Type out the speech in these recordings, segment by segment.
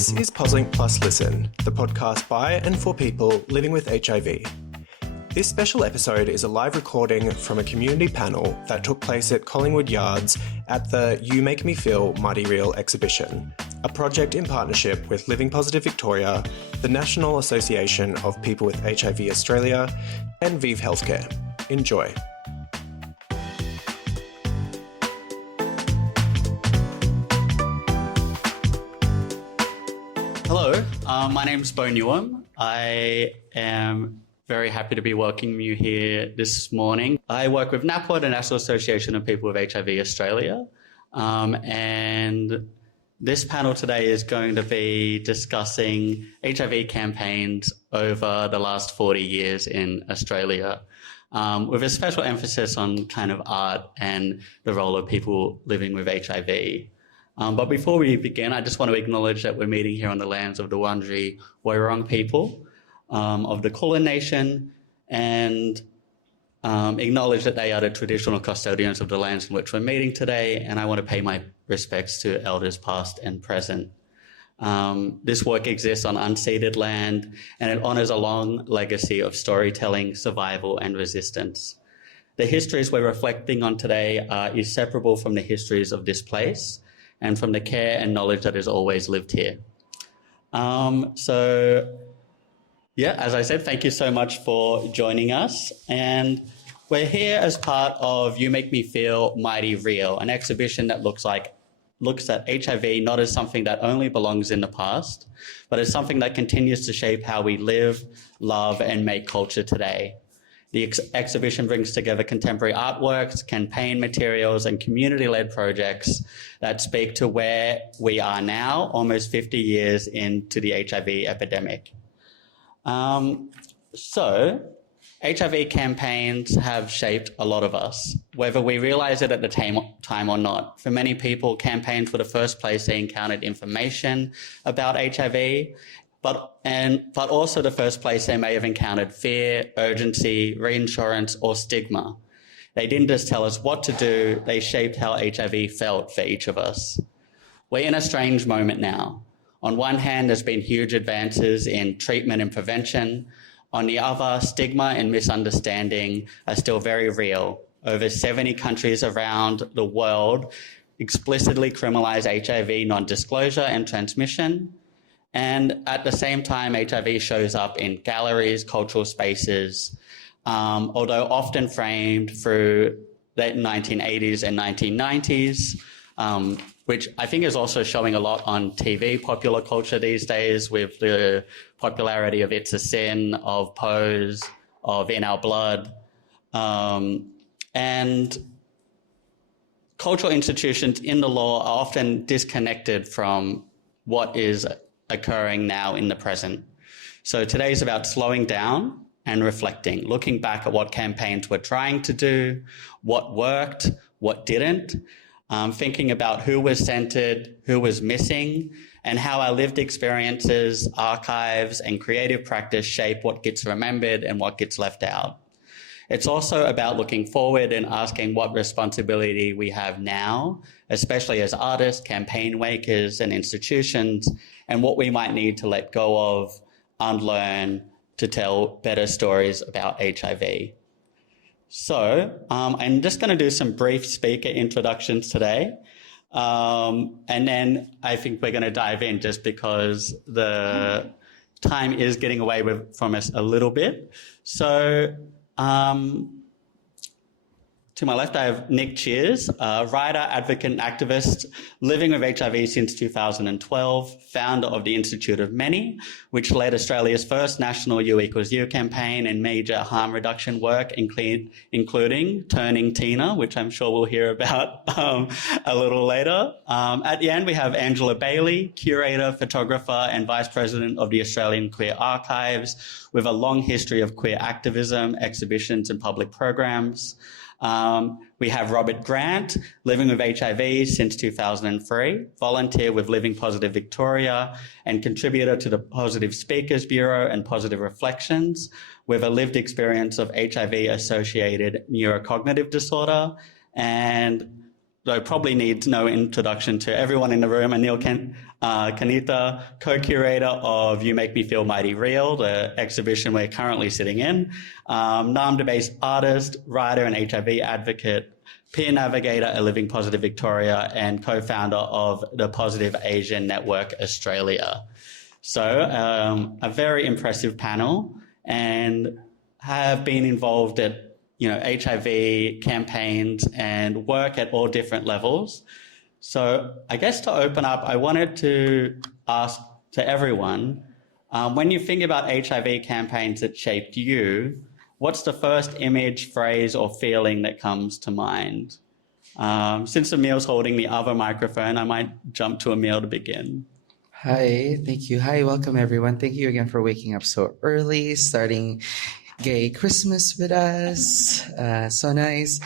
This is Puzzlink Plus Listen, the podcast by and for people living with HIV. This special episode is a live recording from a community panel that took place at Collingwood Yards at the You Make Me Feel Mighty Real exhibition, a project in partnership with Living Positive Victoria, the National Association of People with HIV Australia, and ViiV Healthcare. Enjoy. Hello, my name's Bo Newham. I am very happy to be welcoming you here this morning. I work with NAPWA, the National Association of People with HIV Australia, and this panel today is going to be discussing HIV campaigns over the last 40 years in Australia, with a special emphasis on kind of art and the role of people living with HIV. But before we begin, I just want to acknowledge that we're meeting here on the lands of the Wurundjeri Woiwurrung people of the Kulin Nation, and acknowledge that they are the traditional custodians of the lands in which we're meeting today, and I want to pay my respects to elders past and present. This work exists on unceded land, and it honours a long legacy of storytelling, survival and resistance. The histories we're reflecting on today are inseparable from the histories of this place and from the care and knowledge that has always lived here. As I said, thank you so much for joining us. And we're here as part of You Make Me Feel Mighty Real, an exhibition that looks at HIV not as something that only belongs in the past, but as something that continues to shape how we live, love, and make culture today. The exhibition brings together contemporary artworks, campaign materials, and community-led projects that speak to where we are now, almost 50 years into the HIV epidemic. HIV campaigns have shaped a lot of us, whether we realize it at the time or not. For many people, campaigns were the first place they encountered information about HIV, but also the first place they may have encountered fear, urgency, reinsurance, or stigma. They didn't just tell us what to do, they shaped how HIV felt for each of us. We're in a strange moment now. On one hand, there's been huge advances in treatment and prevention. On the other, stigma and misunderstanding are still very real. Over 70 countries around the world explicitly criminalize HIV non-disclosure and transmission. And at the same time, HIV shows up in galleries, cultural spaces, although often framed through the 1980s and 1990s, which I think is also showing a lot on TV, popular culture these days, with the popularity of It's a Sin, of Pose, of In Our Blood. And cultural institutions in the law are often disconnected from what is occurring now in the present. So today's about slowing down and reflecting, looking back at what campaigns we're trying to do, what worked, what didn't, thinking about who was centered, who was missing, and how our lived experiences, archives, and creative practice shape what gets remembered and what gets left out. It's also about looking forward and asking what responsibility we have now, especially as artists, campaign makers, and institutions, and what we might need to let go of, unlearn, to tell better stories about HIV. So I'm just going to do some brief speaker introductions today. And then I think we're going to dive in just because the time is getting away from us a little bit. So to my left, I have Nic Cheers, a writer, advocate, and activist living with HIV since 2012, founder of the Institute of Many, which led Australia's first national U=U campaign and major harm reduction work, including Turning Tina, which I'm sure we'll hear about a little later. At the end, we have Angela Bailey, curator, photographer, and vice president of the Australian Queer Archives, with a long history of queer activism, exhibitions, and public programs. We have Robert Grant, living with HIV since 2003, volunteer with Living Positive Victoria, and contributor to the Positive Speakers Bureau and Positive Reflections, with a lived experience of HIV-associated neurocognitive disorder, and though probably needs no introduction to everyone in the room, Anil Kanita, co-curator of You Make Me Feel Mighty Real, the exhibition we're currently sitting in, Naarm-based artist, writer and HIV advocate, peer navigator at Living Positive Victoria, and co-founder of the Positive Asian Network Australia. So a very impressive panel, and have been involved at HIV campaigns and work at all different levels. So I guess to open up, I wanted to ask to everyone, when you think about HIV campaigns that shaped you, what's the first image, phrase, or feeling that comes to mind? Since Emil's holding the other microphone, I might jump to Emil to begin. Hi, thank you. Hi, welcome everyone. Thank you again for waking up so early, starting gay Christmas with us. So nice.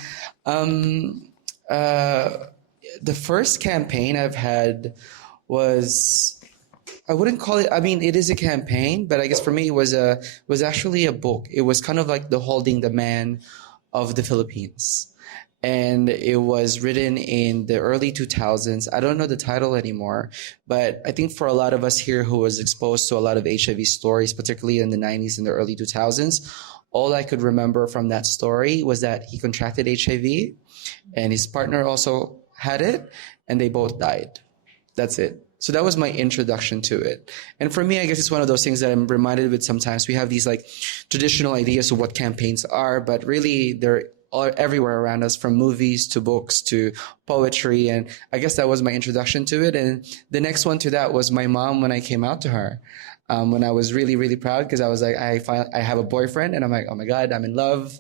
The first campaign I've had was, I wouldn't call it, I mean, it is a campaign, but I guess for me it was actually a book. It was kind of like the Holding the Man of the Philippines. And it was written in the early 2000s. I don't know the title anymore, but I think for a lot of us here who was exposed to a lot of HIV stories, particularly in the 90s and the early 2000s, all I could remember from that story was that he contracted HIV and his partner also had it, and they both died. That's it. So that was my introduction to it. And for me, I guess it's one of those things that I'm reminded with sometimes. We have these like traditional ideas of what campaigns are, but really they're everywhere around us, from movies to books to poetry. And I guess that was my introduction to it. And the next one to that was my mom when I came out to her. When I was really, really proud because I was like, I have a boyfriend, and I'm like, oh my God, I'm in love.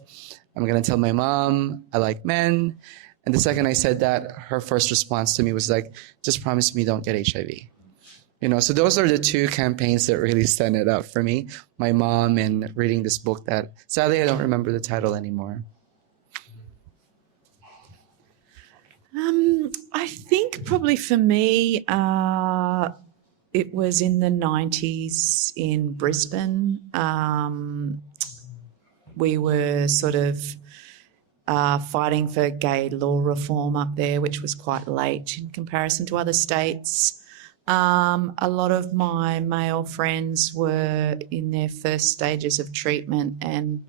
I'm going to tell my mom I like men. And the second I said that, her first response to me was like, just promise me don't get HIV. So those are the two campaigns that really stand it up for me. My mom and reading this book that sadly I don't remember the title anymore. I think probably for me, it was in the 90s in Brisbane. We were sort of fighting for gay law reform up there, which was quite late in comparison to other states. A lot of my male friends were in their first stages of treatment, and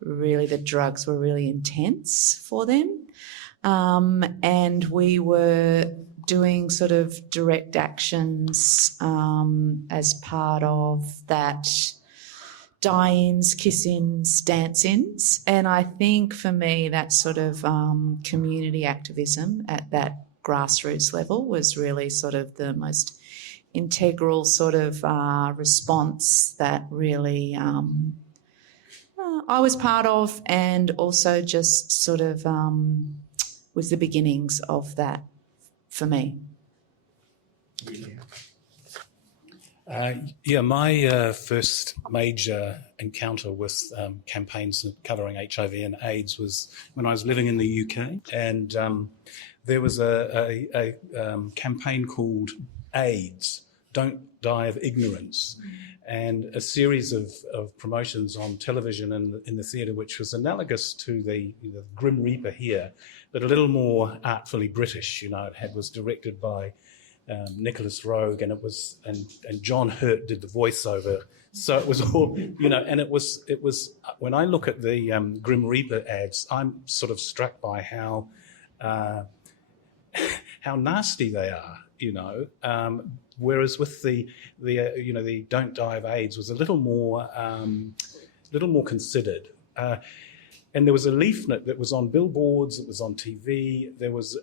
really the drugs were really intense for them. And we were doing sort of direct actions as part of that, die-ins, kiss-ins, dance-ins. And I think for me that sort of community activism at that grassroots level was really sort of the most integral sort of response that really I was part of, and also just sort of was the beginnings of that for me. My first major encounter with campaigns covering HIV and AIDS was when I was living in the UK, and there was a campaign called AIDS, Don't Die of Ignorance, and a series of promotions on television and in the theatre, which was analogous to the Grim Reaper here, but a little more artfully British. It was directed by Nicholas Roeg, and and John Hurt did the voiceover. So it was all, and it was when I look at the Grim Reaper ads, I'm sort of struck by how nasty they are, whereas with the Don't Die of AIDS was a little more considered. And there was a leaflet that was on billboards, it was on TV,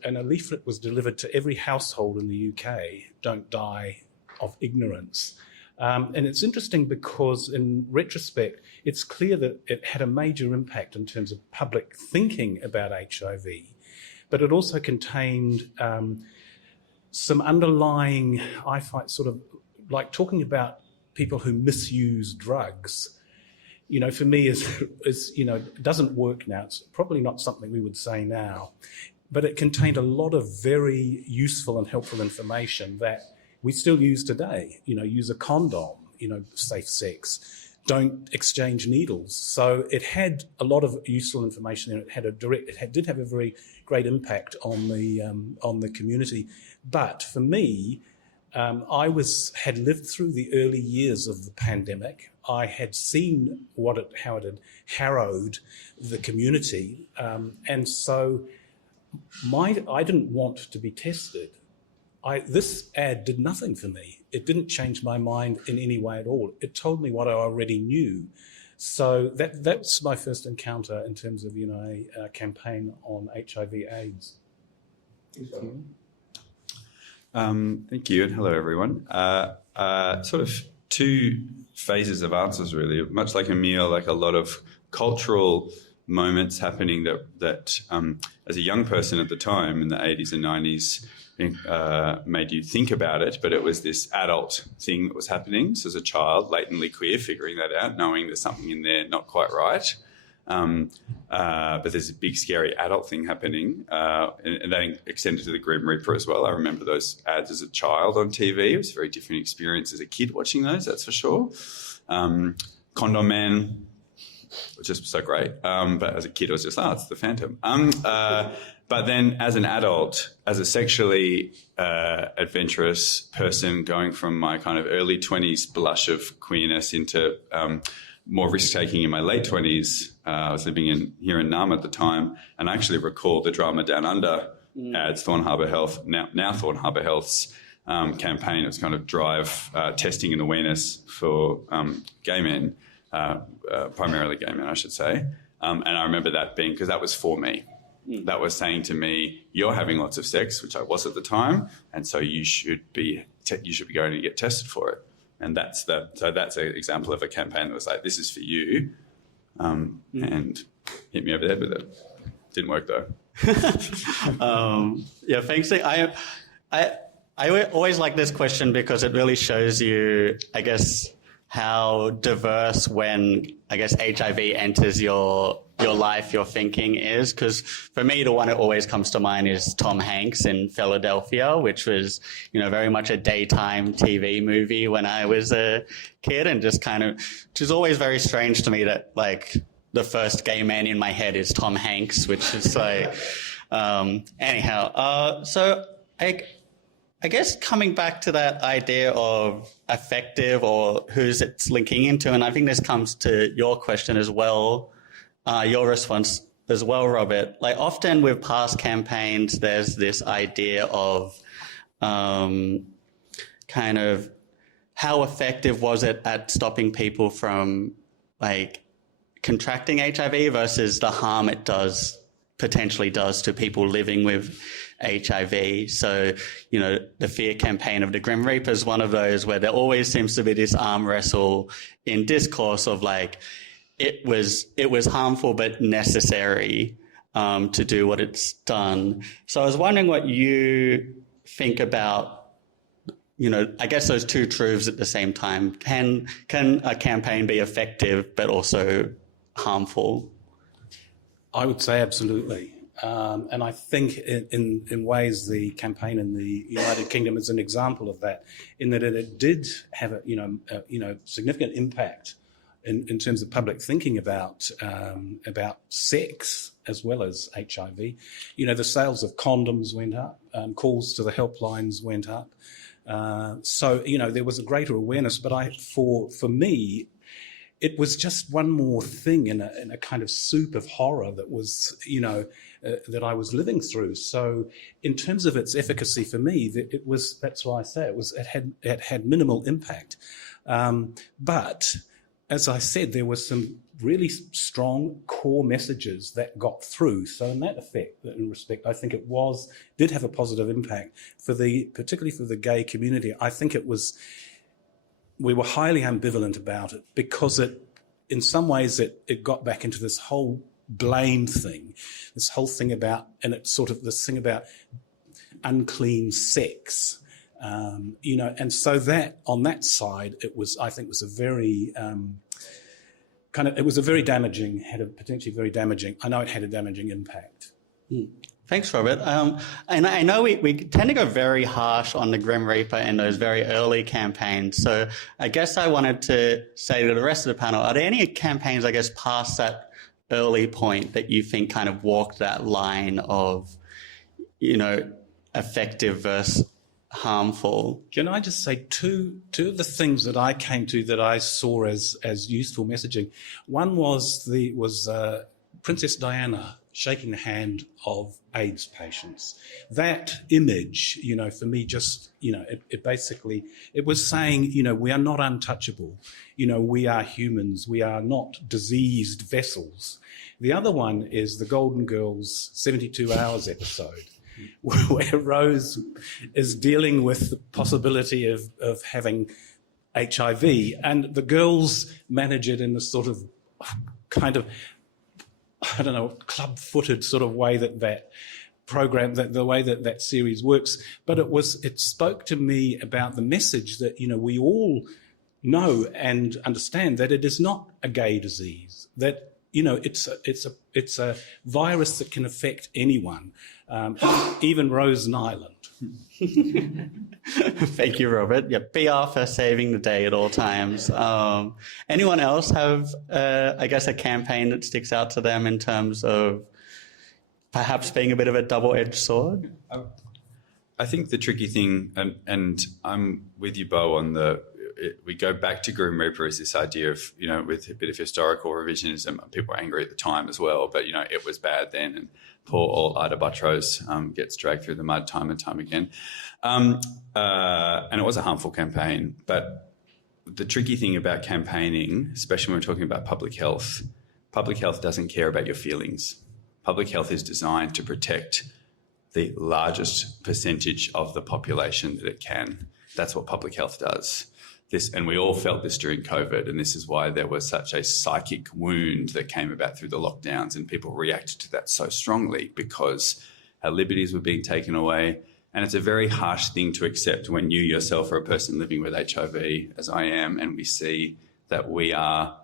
and a leaflet was delivered to every household in the UK, Don't Die of Ignorance. And it's interesting because in retrospect, it's clear that it had a major impact in terms of public thinking about HIV, but it also contained some underlying, I find, sort of like talking about people who misuse drugs. For me, it doesn't work now. It's probably not something we would say now, but it contained a lot of very useful and helpful information that we still use today. Use a condom, safe sex, don't exchange needles. So it had a lot of useful information, and did have a very great impact on the community. But for me, I had lived through the early years of the pandemic. I had seen how it had harrowed the community, and so I didn't want to be tested. This ad did nothing for me. It didn't change my mind in any way at all. It told me what I already knew. So that's my first encounter in terms of a campaign on HIV/AIDS. Thank you, and hello everyone. Sort of two phases of answers, really. Much like Emile, like a lot of cultural moments happening that as a young person at the time in the 80s and 90s made you think about it, but it was this adult thing that was happening. So as a child, latently queer, figuring that out, knowing there's something in there not quite right. But there's a big, scary adult thing happening, and that extended to the Grim Reaper as well. I remember those ads as a child on TV. It was a very different experience as a kid watching those, that's for sure. Condom Man, just so great. But as a kid, I was just, it's the Phantom. But then as an adult, as a sexually adventurous person, going from my kind of early 20s blush of queerness into more risk-taking in my late 20s, I was living here in Naarm at the time, and I actually recall the Drama Down Under ads, Thorn Harbour Health, now Thorn Harbour Health's campaign. It was kind of drive testing and awareness for gay men, primarily gay men, I should say. And I remember that being, because that was for me. That was saying to me, you're having lots of sex, which I was at the time, and so you should be going to get tested for it. And that's an example of a campaign that was like, this is for you, and hit me over the head with it. Didn't work though. Yeah, thanks. I always like this question because it really shows you, I guess, how diverse when, I guess, HIV enters your life, your thinking is. Because for me, the one that always comes to mind is Tom Hanks in Philadelphia, which was, very much a daytime TV movie when I was a kid, and just kind of, which is always very strange to me that, like, the first gay man in my head is Tom Hanks, which is like, anyhow. So I guess coming back to that idea of effective or who's it's linking into, and I think this comes to your question as well, your response as well, Robert. Like, often with past campaigns, there's this idea of kind of how effective was it at stopping people from, like, contracting HIV versus the harm it potentially does to people living with HIV. So, the fear campaign of the Grim Reaper is one of those where there always seems to be this arm wrestle in discourse of, like, it was harmful but necessary to do what it's done. So I was wondering what you think about, I guess those two truths at the same time. Can a campaign be effective but also harmful? I would say absolutely. And I think in ways the campaign in the United Kingdom is an example of that, in that it did have a significant impact in terms of public thinking about sex as well as HIV. The sales of condoms went up, calls to the helplines went up. So there was a greater awareness. But for me, it was just one more thing in a kind of soup of horror that was, that I was living through. So in terms of its efficacy for me, that's why I say it had minimal impact. But as I said, there were some really strong core messages that got through. So in that respect, I think it did have a positive impact particularly for the gay community. I think we were highly ambivalent about it because in some ways it got back into this whole blame thing, this whole thing about, and it's sort of this thing about unclean sex, and so that on that side, I think was a very potentially very damaging. I know it had a damaging impact. Thanks, Robert. And I know we tend to go very harsh on the Grim Reaper in those very early campaigns. So I guess I wanted to say to the rest of the panel, are there any campaigns, I guess, past that early point that you think kind of walked that line of, effective versus harmful? Can I just say two of the things that I came to that I saw as useful messaging? One was Princess Diana shaking the hand of AIDS patients. That image, for me, just, it basically, it was saying, we are not untouchable. We are humans. We are not diseased vessels. The other one is the Golden Girls 72 Hours episode, where Rose is dealing with the possibility of having HIV, and the girls manage it in a sort of kind of, I don't know, club-footed sort of way that program, the way that series works. But it spoke to me about the message that, we all know and understand that it is not a gay disease, that, it's a virus that can affect anyone, even Rose and Ireland. Thank you, Robert. Yeah, PR for saving the day at all times. Anyone else have, I guess, a campaign that sticks out to them in terms of perhaps being a bit of a double-edged sword? I think the tricky thing, and I'm with you, Bo, on we go back to Grim Reaper as this idea of, with a bit of historical revisionism. People were angry at the time as well, but, it was bad then. And poor old Ida Buttrose gets dragged through the mud time and time again. And it was a harmful campaign. But the tricky thing about campaigning, especially when we're talking about public health doesn't care about your feelings. Public health is designed to protect the largest percentage of the population that it can. That's what public health does. And we all felt this during COVID, and this is why there was such a psychic wound that came about through the lockdowns, and people reacted to that so strongly because our liberties were being taken away. And it's a very harsh thing to accept when you yourself are a person living with HIV, as I am, and we see that we are,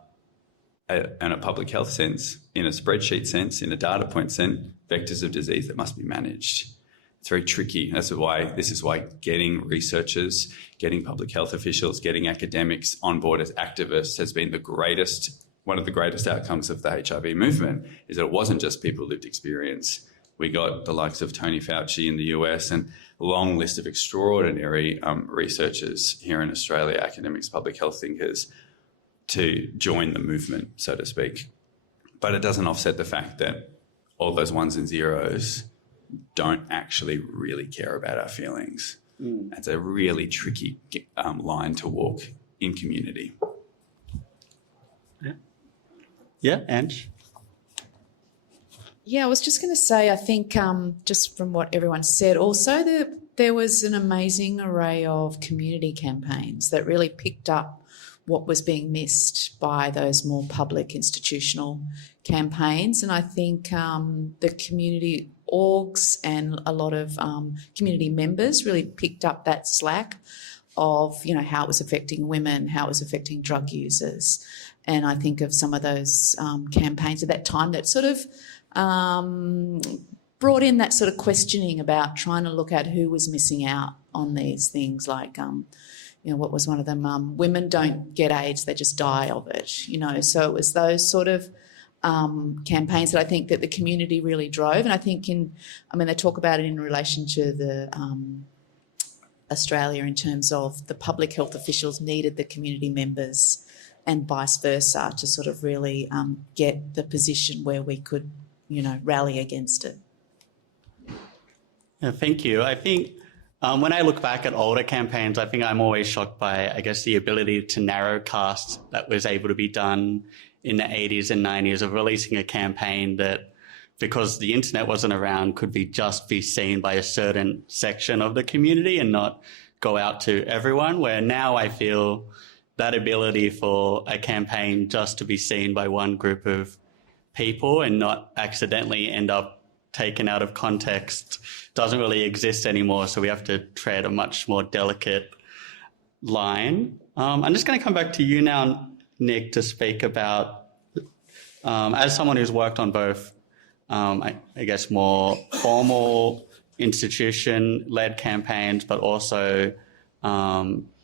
in a public health sense, in a spreadsheet sense, in a data point sense, vectors of disease that must be managed. It's very tricky. This is why getting researchers, getting public health officials, getting academics on board as activists has been one of the greatest outcomes of the HIV movement, is that it wasn't just people with lived experience. We got the likes of Tony Fauci in the US and a long list of extraordinary researchers here in Australia, academics, public health thinkers, to join the movement, so to speak. But it doesn't offset the fact that all those ones and zeros don't actually really care about our feelings. It's a really tricky line to walk in community. Yeah, Ange? Yeah, I was just going to say, I think just from what everyone said, also there was an amazing array of community campaigns that really picked up what was being missed by those more public institutional campaigns. And I think the community orgs and a lot of community members really picked up that slack of, how it was affecting women, how it was affecting drug users. And I think of some of those campaigns at that time that sort of brought in that sort of questioning about trying to look at who was missing out on these things, like what was one of them? Women don't get AIDS, they just die of it. So it was those sort of campaigns that I think that the community really drove. And I think they talk about it in relation to the Australia in terms of the public health officials needed the community members and vice versa to sort of really get the position where we could, rally against it. Yeah, thank you. I think when I look back at older campaigns, I think I'm always shocked by, I guess, the ability to narrow cast that was able to be done in the 80s and 90s of releasing a campaign that, because the internet wasn't around, could just be seen by a certain section of the community and not go out to everyone, where now I feel that ability for a campaign just to be seen by one group of people and not accidentally end up taken out of context doesn't really exist anymore. So we have to tread a much more delicate line. I'm just going to come back to you now, Nic, to speak about, as someone who's worked on both I guess, more formal institution-led campaigns, but also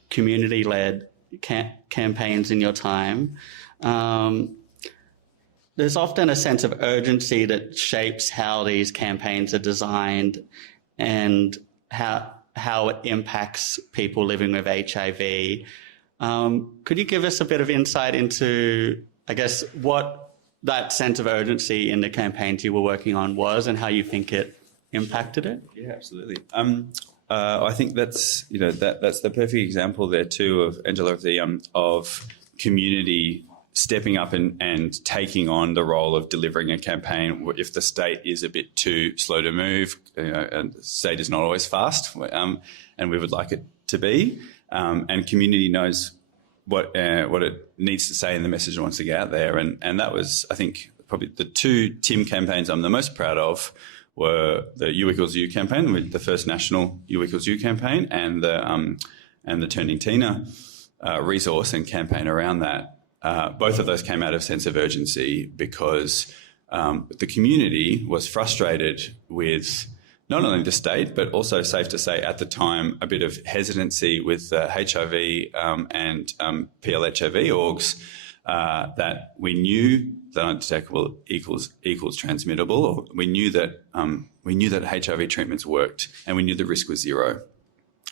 community-led campaigns in your time. There's often a sense of urgency that shapes how these campaigns are designed and how it impacts people living with HIV. Could you give us a bit of insight into, I guess, what that sense of urgency in the campaigns you were working on was and how you think it impacted it? Yeah, absolutely. I think that's that's the perfect example there too of Angela of community stepping up and taking on the role of delivering a campaign if the state is a bit too slow to move. And the state is not always fast, and we would like it to be. And community knows what it needs to say and the message it wants to get out there. And that was, I think, probably the two Tim campaigns I'm the most proud of were the U equals U campaign, with the first national U equals U campaign, and the Turning Tina resource and campaign around that. Both of those came out of sense of urgency because the community was frustrated with not only the state, but also, safe to say at the time, a bit of hesitancy with HIV and PLHIV orgs, that we knew that undetectable equals transmittable, or we knew that HIV treatments worked, and we knew the risk was zero.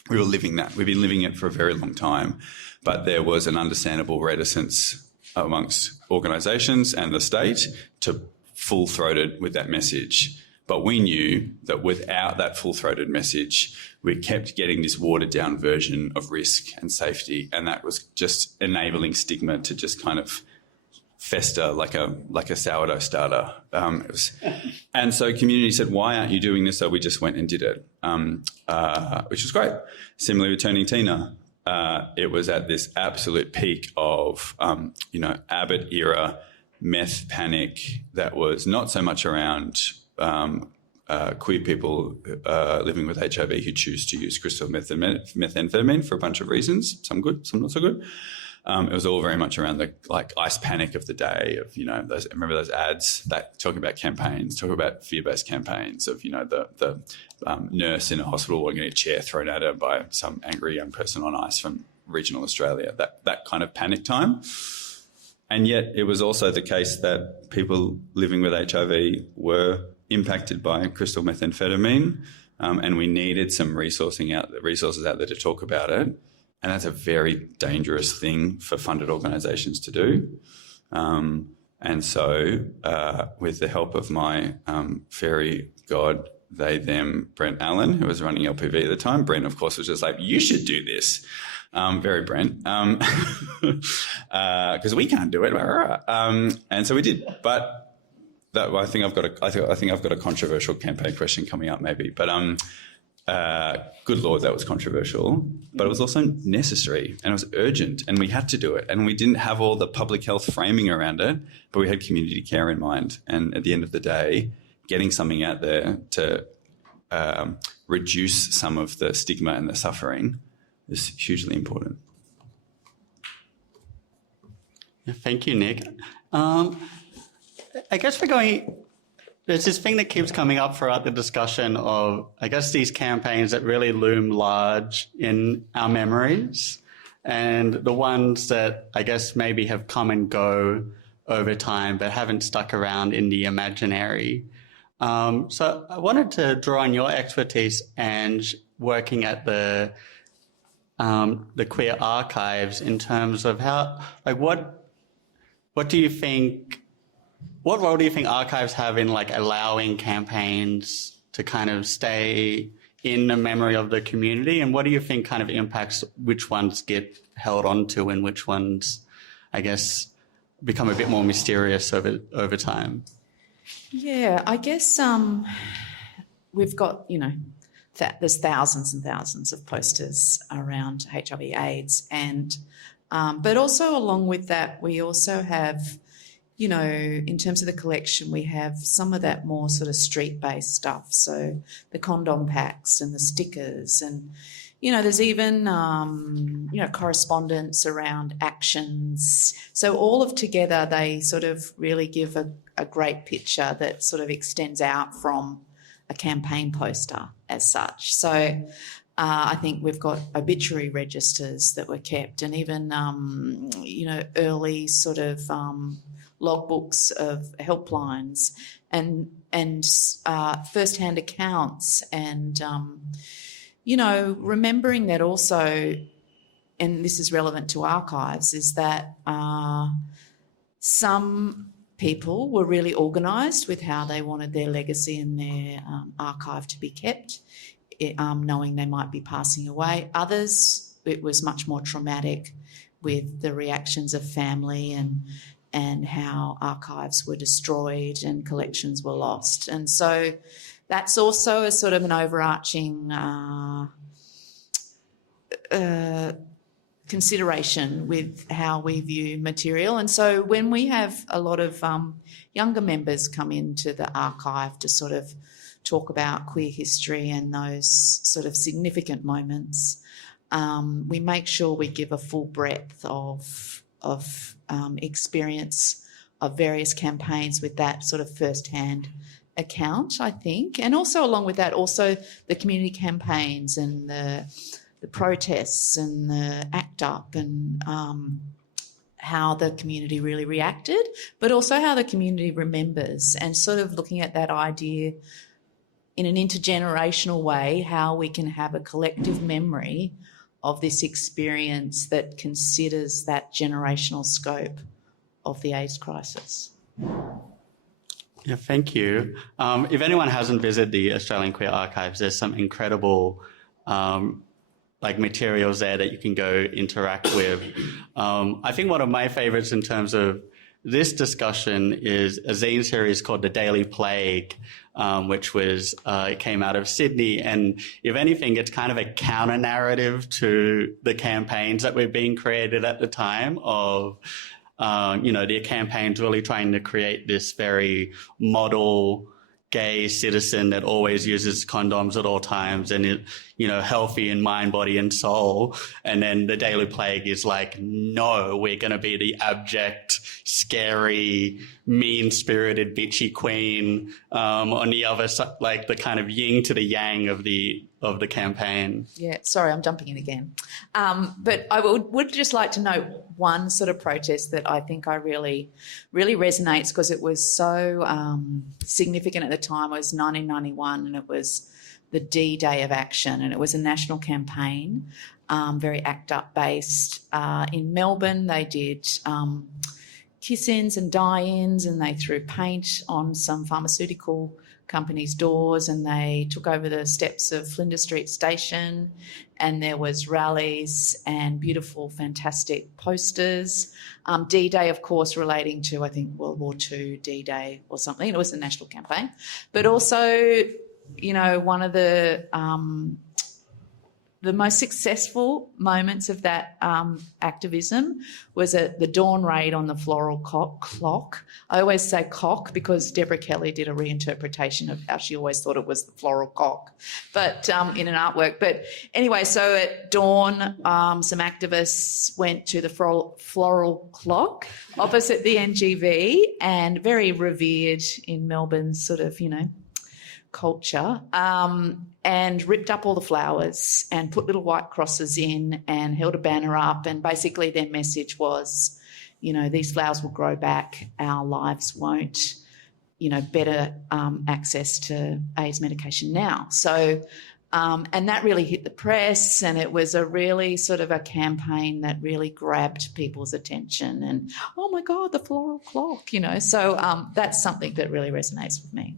We were living that. We've been living it for a very long time, but there was an understandable reticence amongst organisations and the state to full-throated with that message. But we knew that without that full-throated message, we kept getting this watered-down version of risk and safety, and that was just enabling stigma to just kind of fester like a sourdough starter. And so community said, "Why aren't you doing this?" So we just went and did it, which was great. Similarly with Turning Tina, it was at this absolute peak of Abbott era meth panic that was not so much around queer people living with HIV who choose to use crystal methamphetamine for a bunch of reasons, some good, some not so good. It was all very much around the ice panic of the day of, remember those ads that talking about campaigns, talking about fear-based campaigns of, the nurse in a hospital getting a chair thrown at her by some angry young person on ice from regional Australia, that kind of panic time. And yet it was also the case that people living with HIV were impacted by crystal methamphetamine, and we needed some resources out there to talk about it. And that's a very dangerous thing for funded organisations to do. And so with the help of my fairy god, they, them, Brent Allen, who was running LPV at the time, Brent, of course, was just like, "You should do this." Very Brent, because we can't do it. And so we did. But I think I've got a controversial campaign question coming up, maybe. But good Lord, that was controversial. But it was also necessary, and it was urgent, and we had to do it. And we didn't have all the public health framing around it, but we had community care in mind. And at the end of the day, getting something out there to reduce some of the stigma and the suffering is hugely important. Thank you, Nic. I guess there's this thing that keeps coming up throughout the discussion of, I guess, these campaigns that really loom large in our memories, and the ones that I guess maybe have come and go over time but haven't stuck around in the imaginary. So I wanted to draw on your expertise and working at the queer archives in terms of what do you think, what role do you think archives have in allowing campaigns to kind of stay in the memory of the community, and what do you think kind of impacts which ones get held onto and which ones, I guess, become a bit more mysterious over time? Yeah, I guess we've got, there's thousands and thousands of posters around HIV/AIDS, and but also along with that, we also have, you know, in terms of the collection, we have some of that more sort of street-based stuff. So the condom packs and the stickers, and, you know, there's even, you know, correspondence around actions. So all of together, they sort of really give a great picture that sort of extends out from a campaign poster as such. So I think we've got obituary registers that were kept, and even, you know, early sort of logbooks of helplines and first-hand accounts, and, you know, remembering that also, and this is relevant to archives, is that some people were really organised with how they wanted their legacy and their archive to be kept, knowing they might be passing away. Others, it was much more traumatic with the reactions of family and how archives were destroyed and collections were lost. And so that's also a sort of an overarching consideration with how we view material. And so when we have a lot of younger members come into the archive to sort of talk about queer history and those sort of significant moments, we make sure we give a full breadth of experience of various campaigns with that sort of first-hand account, I think. And also along with that, also the community campaigns and the protests and the ACT UP, and how the community really reacted, but also how the community remembers, and sort of looking at that idea in an intergenerational way, how we can have a collective memory of this experience that considers that generational scope of the AIDS crisis. Yeah, thank you. If anyone hasn't visited the Australian Queer Archives, there's some incredible materials there that you can go interact with. I think one of my favorites in terms of this discussion is a zine series called The Daily Plague, which was it came out of Sydney. And if anything, it's kind of a counter narrative to the campaigns that were being created at the time of, you know, the campaigns really trying to create this very model gay citizen that always uses condoms at all times and it, you know, healthy in mind, body and soul. And then the Daily Plague is like, no, we're going to be the abject, scary, mean-spirited, bitchy queen on the other side, like the kind of yin to the yang of the campaign. Yeah, sorry, I'm jumping in again. But I would just like to note one sort of protest that I think really resonates, because it was so significant at the time. It was 1991, and it was the D-Day of Action, and it was a national campaign, very ACT UP based. In Melbourne, they did kiss-ins and die-ins, and they threw paint on some pharmaceutical companies' doors, and they took over the steps of Flinders Street Station, and there was rallies and beautiful, fantastic posters. D-Day, of course, relating to, I think, World War II D-Day or something. It was a national campaign. But also, you know, one of the most successful moments of that activism was at the dawn raid on the floral clock. I always say cock because Deborah Kelly did a reinterpretation of how she always thought it was the floral cock, but in an artwork. But anyway, so at dawn, some activists went to the floral clock opposite the NGV, and very revered in Melbourne's sort of, you know, culture, and ripped up all the flowers and put little white crosses in and held a banner up, and basically their message was, you know, these flowers will grow back, our lives won't, you know, better access to AIDS medication now. So and that really hit the press, and it was a really sort of a campaign that really grabbed people's attention, and oh my God, the floral clock, you know. So that's something that really resonates with me.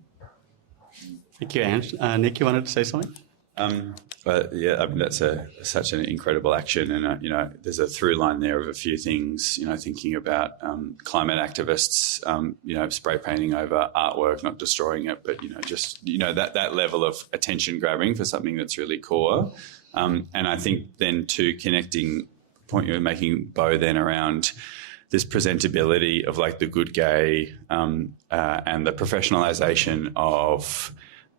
Thank you, Ange. Nic, you wanted to say something? Yeah, I mean, that's such an incredible action. And, you know, there's a through line there of a few things, you know, thinking about climate activists, you know, spray painting over artwork, not destroying it, but, you know, just, you know, that level of attention grabbing for something that's really core. And I think then to connecting point you were making, Bo, then around this presentability of like the good gay and the professionalization of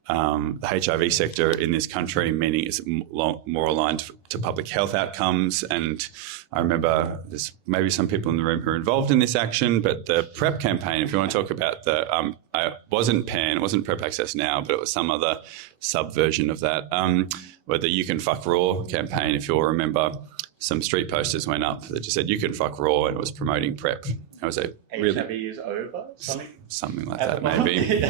the HIV sector in this country, meaning it's more aligned to public health outcomes. And I remember there's maybe some people in the room who are involved in this action, but the PrEP campaign, if you want to talk about the, it wasn't PAN, it wasn't PrEP Access Now, but it was some other subversion of that, where the You Can Fuck Raw campaign, if you'll remember, some street posters went up that just said, "You can fuck raw," and it was promoting PrEP. It was a really... HIV is over? Something like that, maybe.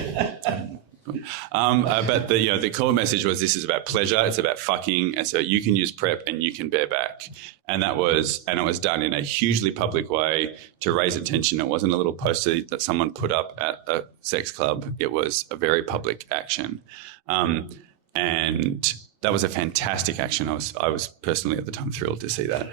But the core message was, this is about pleasure, it's about fucking, and so you can use PrEP and you can bear back. And it was done in a hugely public way to raise attention. It wasn't a little poster that someone put up at a sex club. It was a very public action. And that was a fantastic action. I was personally at the time thrilled to see that.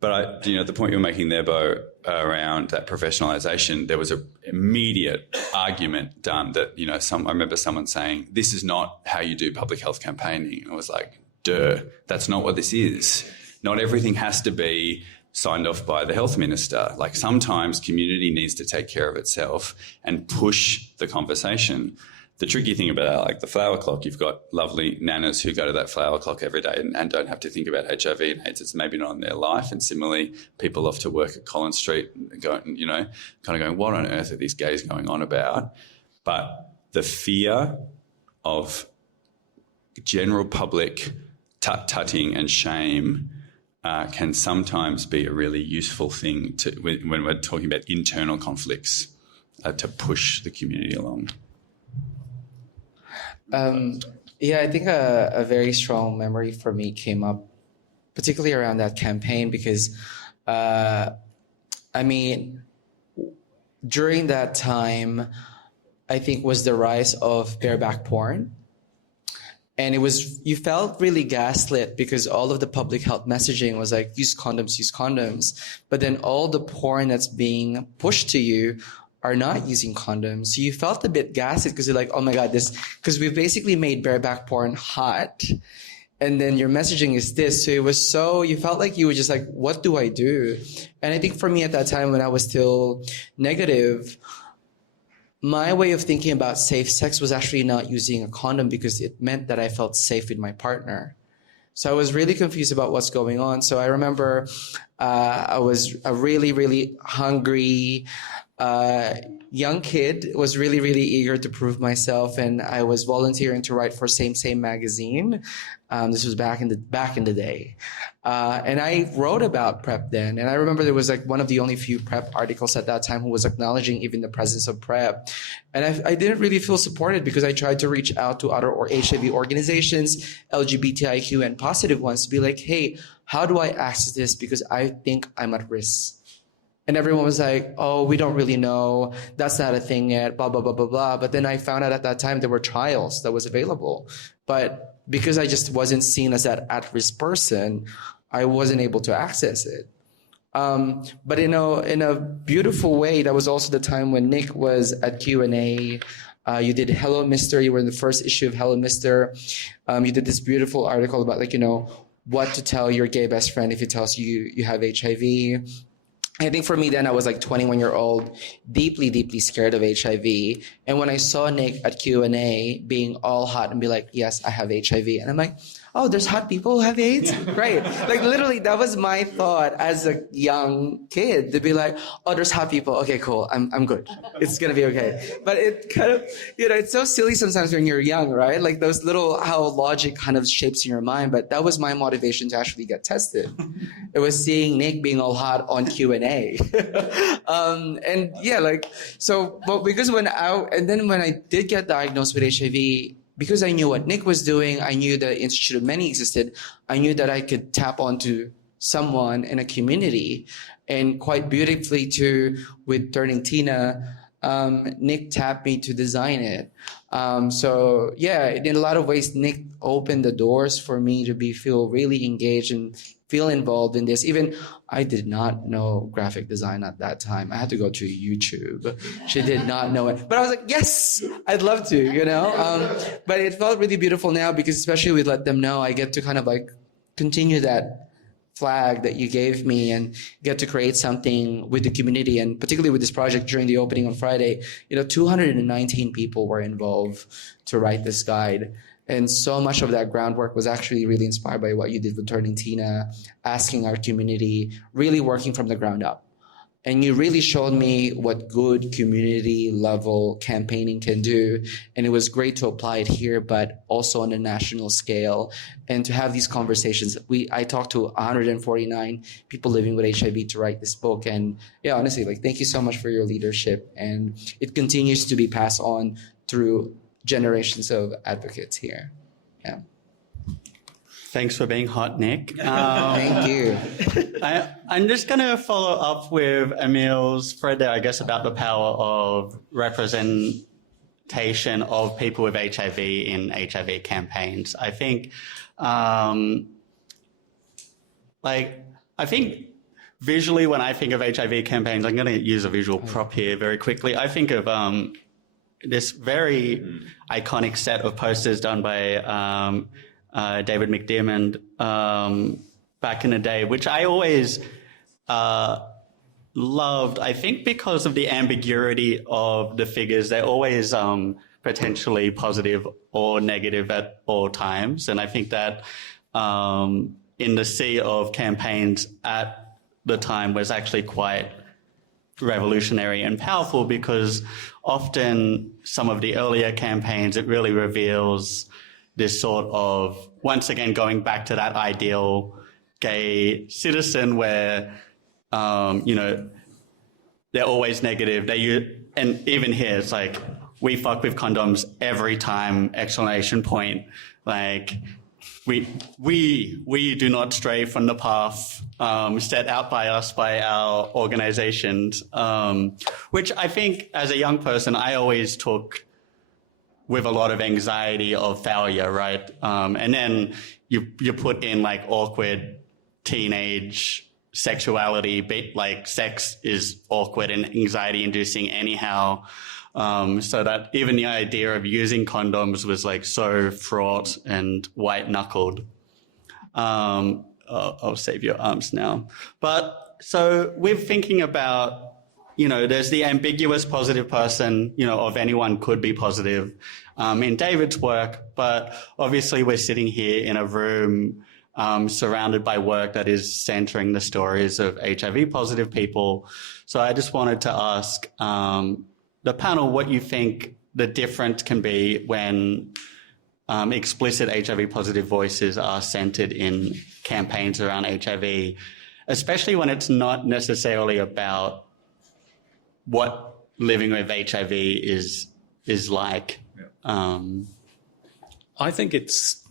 But the point you're making there, Bo, around that professionalisation, there was an immediate argument done that, I remember someone saying, "This is not how you do public health campaigning." I was like, duh, that's not what this is. Not everything has to be signed off by the health minister. Like, sometimes community needs to take care of itself and push the conversation. The tricky thing about like the flower clock, you've got lovely nanas who go to that flower clock every day and don't have to think about HIV and AIDS. It's maybe not in their life. And similarly, people off to work at Collins Street going, kind of going, what on earth are these gays going on about? But the fear of general public tut-tutting and shame can sometimes be a really useful thing when we're talking about internal conflicts to push the community along. I think a very strong memory for me came up, particularly around that campaign, because, during that time, I think was the rise of bareback porn. And you felt really gaslit because all of the public health messaging was like, use condoms. But then all the porn that's being pushed to you are not using condoms. So you felt a bit gaslit because you're like, oh my God, because we've basically made bareback porn hot. And then your messaging is this. So you felt like you were just like, what do I do? And I think for me at that time when I was still negative, my way of thinking about safe sex was actually not using a condom because it meant that I felt safe with my partner. So I was really confused about what's going on. So I remember I was a really, really hungry young kid, was really, really eager to prove myself, and I was volunteering to write for Same magazine. This was back in the day, and I wrote about PrEP then. And I remember there was like one of the only few PrEP articles at that time who was acknowledging even the presence of PrEP. And I didn't really feel supported because I tried to reach out to other HIV organizations, LGBTIQ and positive ones, to be like, hey, how do I access this? Because I think I'm at risk. And everyone was like, oh, we don't really know. That's not a thing yet, blah, blah, blah, blah, blah. But then I found out at that time there were trials that was available. But because I just wasn't seen as that at-risk person, I wasn't able to access it. But in a beautiful way, that was also the time when Nic was at Q&A. You did Hello Mister. You were in the first issue of Hello Mister. You did this beautiful article about what to tell your gay best friend if he tells you have HIV. I think for me then, I was like 21-year-old, deeply, deeply scared of HIV. And when I saw Nic at Q&A being all hot and be like, yes, I have HIV. And I'm like, oh, there's hot people who have AIDS? Great. Like literally, that was my thought as a young kid, to be like, oh, there's hot people. Okay, cool. I'm good. It's going to be okay. But it kind of, it's so silly sometimes when you're young, right? Like those little, how logic kind of shapes in your mind. But that was my motivation to actually get tested. It was seeing Nic being all hot on Q&A. But because when I did get diagnosed with HIV, because I knew what Nic was doing, I knew the Institute of Many existed, I knew that I could tap onto someone in a community. And quite beautifully too, with Turning Tina, Nic tapped me to design it. In a lot of ways, Nic opened the doors for me to feel really engaged and feel involved in this. Even I did not know graphic design at that time. I had to go to YouTube. She did not know it. But I was like, yes, I'd love to, But it felt really beautiful now because especially we let them know, I get to kind of like continue that flag that you gave me and get to create something with the community, and particularly with this project during the opening on Friday, 219 people were involved to write this guide. And so much of that groundwork was actually really inspired by what you did with Turning Tina, asking our community, really working from the ground up. And you really showed me what good community level campaigning can do. And it was great to apply it here, but also on a national scale, and to have these conversations. I talked to 149 people living with HIV to write this book. And yeah, honestly, thank you so much for your leadership. And it continues to be passed on through generations of advocates here. Yeah. Thanks for being hot, Nic. Thank you. I'm just going to follow up with Emil's thread there, I guess, about the power of representation of people with HIV in HIV campaigns. I think, visually, when I think of HIV campaigns, I'm going to use a visual prop here very quickly. I think of this very iconic set of posters done by David McDiarmid back in the day, which I always loved, I think because of the ambiguity of the figures. They're always potentially positive or negative at all times. And I think that in the sea of campaigns at the time was actually quite revolutionary and powerful, because often some of the earlier campaigns, it really reveals this sort of, once again, going back to that ideal gay citizen where, they're always negative. And even here, it's like, we fuck with condoms every time, exclamation point. Like, we do not stray from the path set out by us, by our organizations, which I think as a young person, I always took with a lot of anxiety of failure, right? And then you put in awkward teenage sexuality, like sex is awkward and anxiety inducing anyhow. So that even the idea of using condoms was so fraught and white knuckled. I'll save your arms now. But so we're thinking about, there's the ambiguous positive person, of anyone could be positive in David's work, but obviously we're sitting here in a room surrounded by work that is centering the stories of HIV positive people. So I just wanted to ask the panel what you think the difference can be when explicit HIV positive voices are centered in campaigns around HIV, especially when it's not necessarily about what living with HIV is like. Yeah. I think it's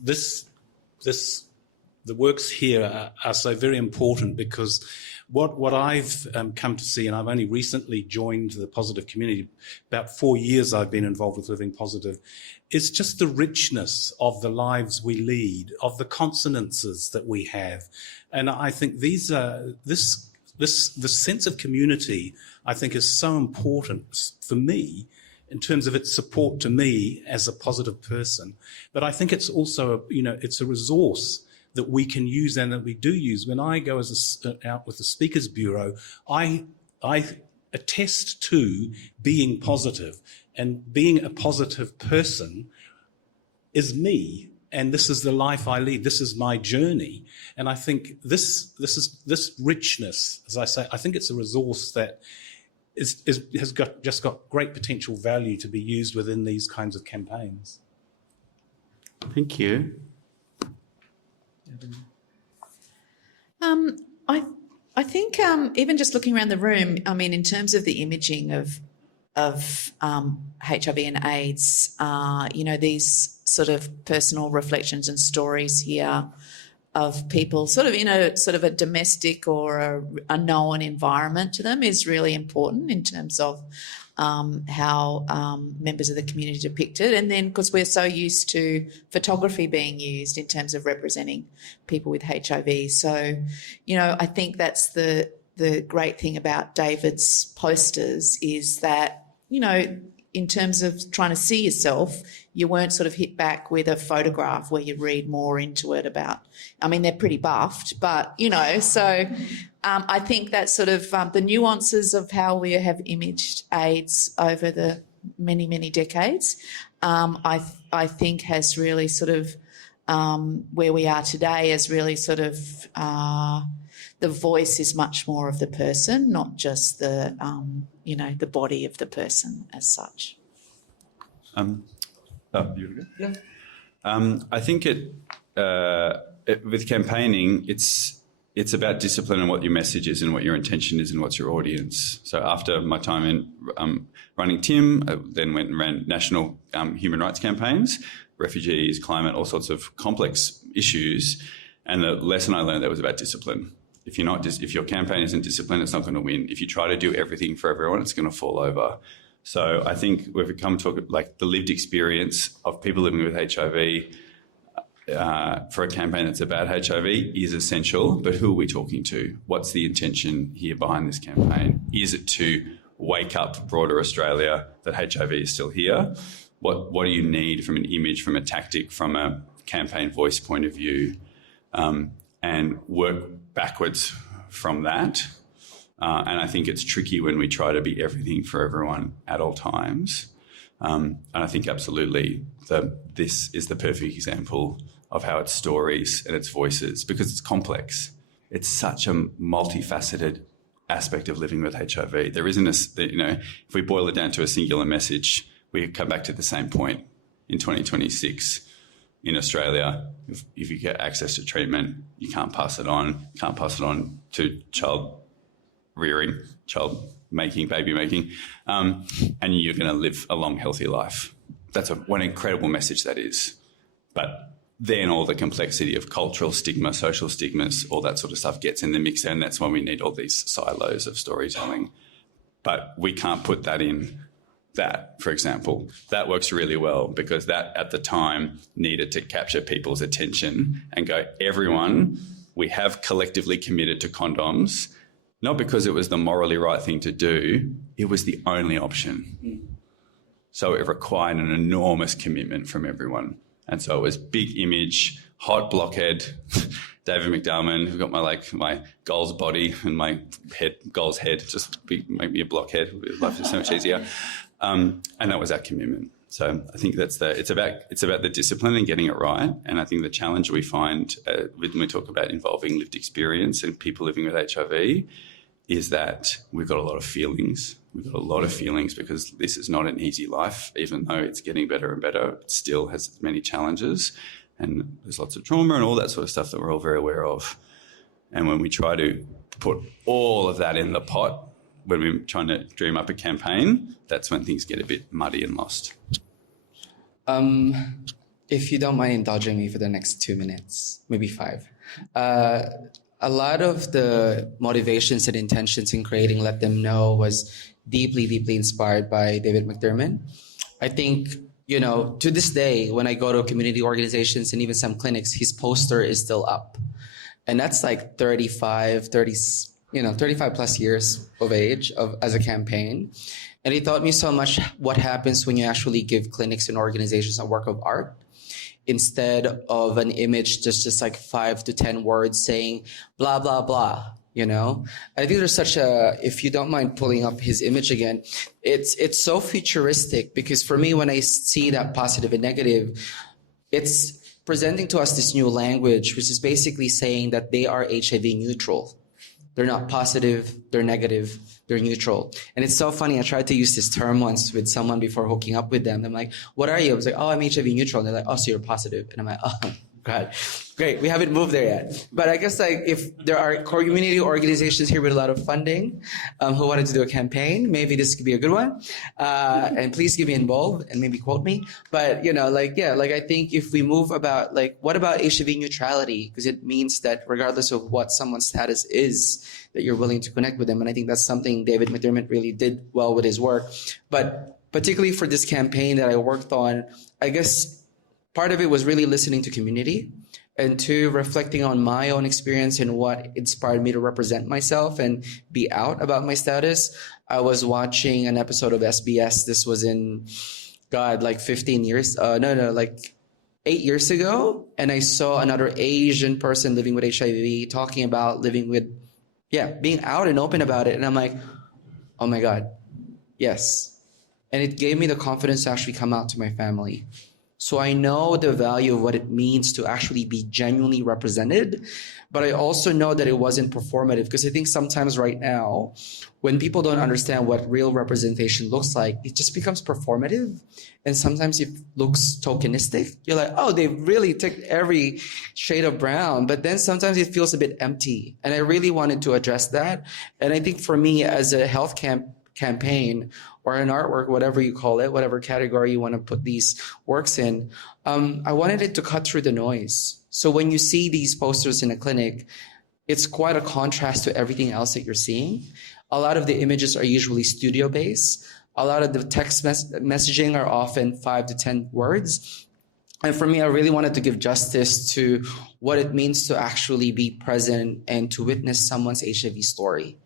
the works here are so very important, because what I've come to see, and I've only recently joined the positive community, about 4 years I've been involved with Living Positive, is just the richness of the lives we lead, of the consonances that we have. And I think the sense of community, I think, is so important for me in terms of its support to me as a positive person. But I think it's also, it's a resource that we can use and that we do use. When I go out with the Speakers Bureau, I attest to being positive, and being a positive person is me. And this is the life I lead. This is my journey. And I think this richness, as I say, I think it's a resource that has got great potential value to be used within these kinds of campaigns. Thank you. I think even just looking around the room, in terms of the imaging of HIV and AIDS, these sort of personal reflections and stories here of people sort of in a domestic or a known environment to them is really important in terms of how members of the community depict it. And then because we're so used to photography being used in terms of representing people with HIV. So, I think that's the great thing about David's posters is that, in terms of trying to see yourself, you weren't sort of hit back with a photograph where you read more into it about, I mean, they're pretty buffed, but, you know, so I think that sort of the nuances of how we have imaged AIDS over the many, many decades, I think has really sort of, where we are today is really sort of the voice is much more of the person, not just the, you know, the body of the person as such. Yeah. I think with campaigning, it's about discipline and what your message is and what your intention is and what's your audience. So after my time in running TIM, I then went and ran national human rights campaigns, refugees, climate, all sorts of complex issues. And the lesson I learned there was about discipline. If your campaign isn't disciplined, it's not going to win. If you try to do everything for everyone, it's going to fall over. So I think we've come to like the lived experience of people living with HIV for a campaign that's about HIV is essential. But who are we talking to? What's the intention here behind this campaign? Is it to wake up broader Australia that HIV is still here? What do you need from an image, from a tactic, from a campaign voice point of view, and work backwards from that? And I think it's tricky when we try to be everything for everyone at all times. And I think absolutely this is the perfect example of how it's stories and it's voices, because it's complex. It's such a multifaceted aspect of living with HIV. There isn't if we boil it down to a singular message, we come back to the same point in 2026 in Australia. If you get access to treatment, you can't pass it on. You can't pass it on to child rearing, child making, baby making, and you're going to live a long, healthy life. That's what an incredible message that is. But then all the complexity of cultural stigma, social stigmas, all that sort of stuff gets in the mix, and that's why we need all these silos of storytelling. But we can't put that in that, for example. That works really well because that at the time needed to capture people's attention and go, everyone, we have collectively committed to condoms, not because it was the morally right thing to do, it was the only option. So it required an enormous commitment from everyone. And so it was big image, hot blockhead, David McDarman, who got my goals body and my goals head, just make me a blockhead. Life is so much easier. And that was our commitment. So I think it's about the discipline and getting it right. And I think the challenge we find when we talk about involving lived experience and people living with HIV is that we've got a lot of feelings. We've got a lot of feelings because this is not an easy life. Even though it's getting better and better, it still has many challenges. And there's lots of trauma and all that sort of stuff that we're all very aware of. And when we try to put all of that in the pot, when we're trying to dream up a campaign, that's when things get a bit muddy and lost. If you don't mind indulging me for the next 2 minutes, maybe 5. A lot of the motivations and intentions in creating Let Them Know was deeply, deeply inspired by David McDermott. I think, to this day, when I go to community organizations and even some clinics, his poster is still up. And that's like 35 plus years of age as a campaign. And he taught me so much what happens when you actually give clinics and organizations a work of art instead of an image just like 5 to 10 words saying blah, blah, blah. I think there's if you don't mind pulling up his image again, it's so futuristic because for me, when I see that positive and negative, it's presenting to us this new language, which is basically saying that they are HIV neutral. They're not positive, they're negative, they're neutral. And it's so funny. I tried to use this term once with someone before hooking up with them. I'm like, what are you? I was like, oh, I'm HIV neutral. And they're like, oh, so you're positive. And I'm like, oh, God, great. We haven't moved there yet. But I guess if there are community organizations here with a lot of funding who wanted to do a campaign, maybe this could be a good one. And please get me involved and maybe quote me. But, I think if we move about, what about HIV neutrality? Because it means that regardless of what someone's status is, that you're willing to connect with them. And I think that's something David McDermott really did well with his work. But particularly for this campaign that I worked on, I guess part of it was really listening to community and 2, reflecting on my own experience and what inspired me to represent myself and be out about my status. I was watching an episode of SBS. This was in, God, like 15 years. Like 8 years ago. And I saw another Asian person living with HIV talking about living with, being out and open about it. And I'm like, oh my God, yes. And it gave me the confidence to actually come out to my family. So I know the value of what it means to actually be genuinely represented, but I also know that it wasn't performative, because I think sometimes right now, when people don't understand what real representation looks like, it just becomes performative, and sometimes it looks tokenistic. You're like, oh, they really ticked every shade of brown, but then sometimes it feels a bit empty. And I really wanted to address that. And I think for me, as a health campaign or an artwork, whatever you call it, whatever category you want to put these works in, I wanted it to cut through the noise. So when you see these posters in a clinic, it's quite a contrast to everything else that you're seeing. A lot of the images are usually studio-based. A lot of the text messaging are often 5 to 10 words. And for me, I really wanted to give justice to what it means to actually be present and to witness someone's HIV story.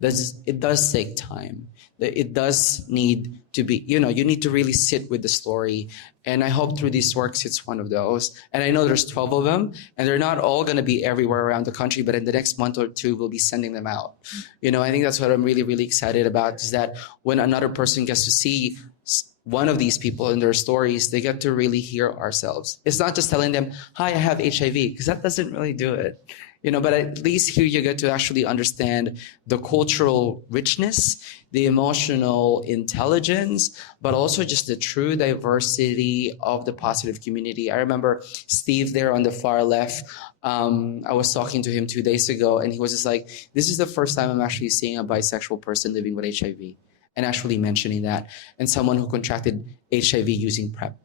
It does take time. It does need to be, you need to really sit with the story. And I hope through these works, it's one of those. And I know there's 12 of them, and they're not all going to be everywhere around the country, but in the next month or two, we'll be sending them out. I think that's what I'm really, really excited about, is that when another person gets to see one of these people in their stories, they get to really hear ourselves. It's not just telling them, hi, I have HIV, because that doesn't really do it. But at least here you get to actually understand the cultural richness, the emotional intelligence, but also just the true diversity of the positive community. I remember Steve there on the far left. I was talking to him 2 days ago, and he was just like, this is the first time I'm actually seeing a bisexual person living with HIV, and actually mentioning that, and someone who contracted HIV using PrEP.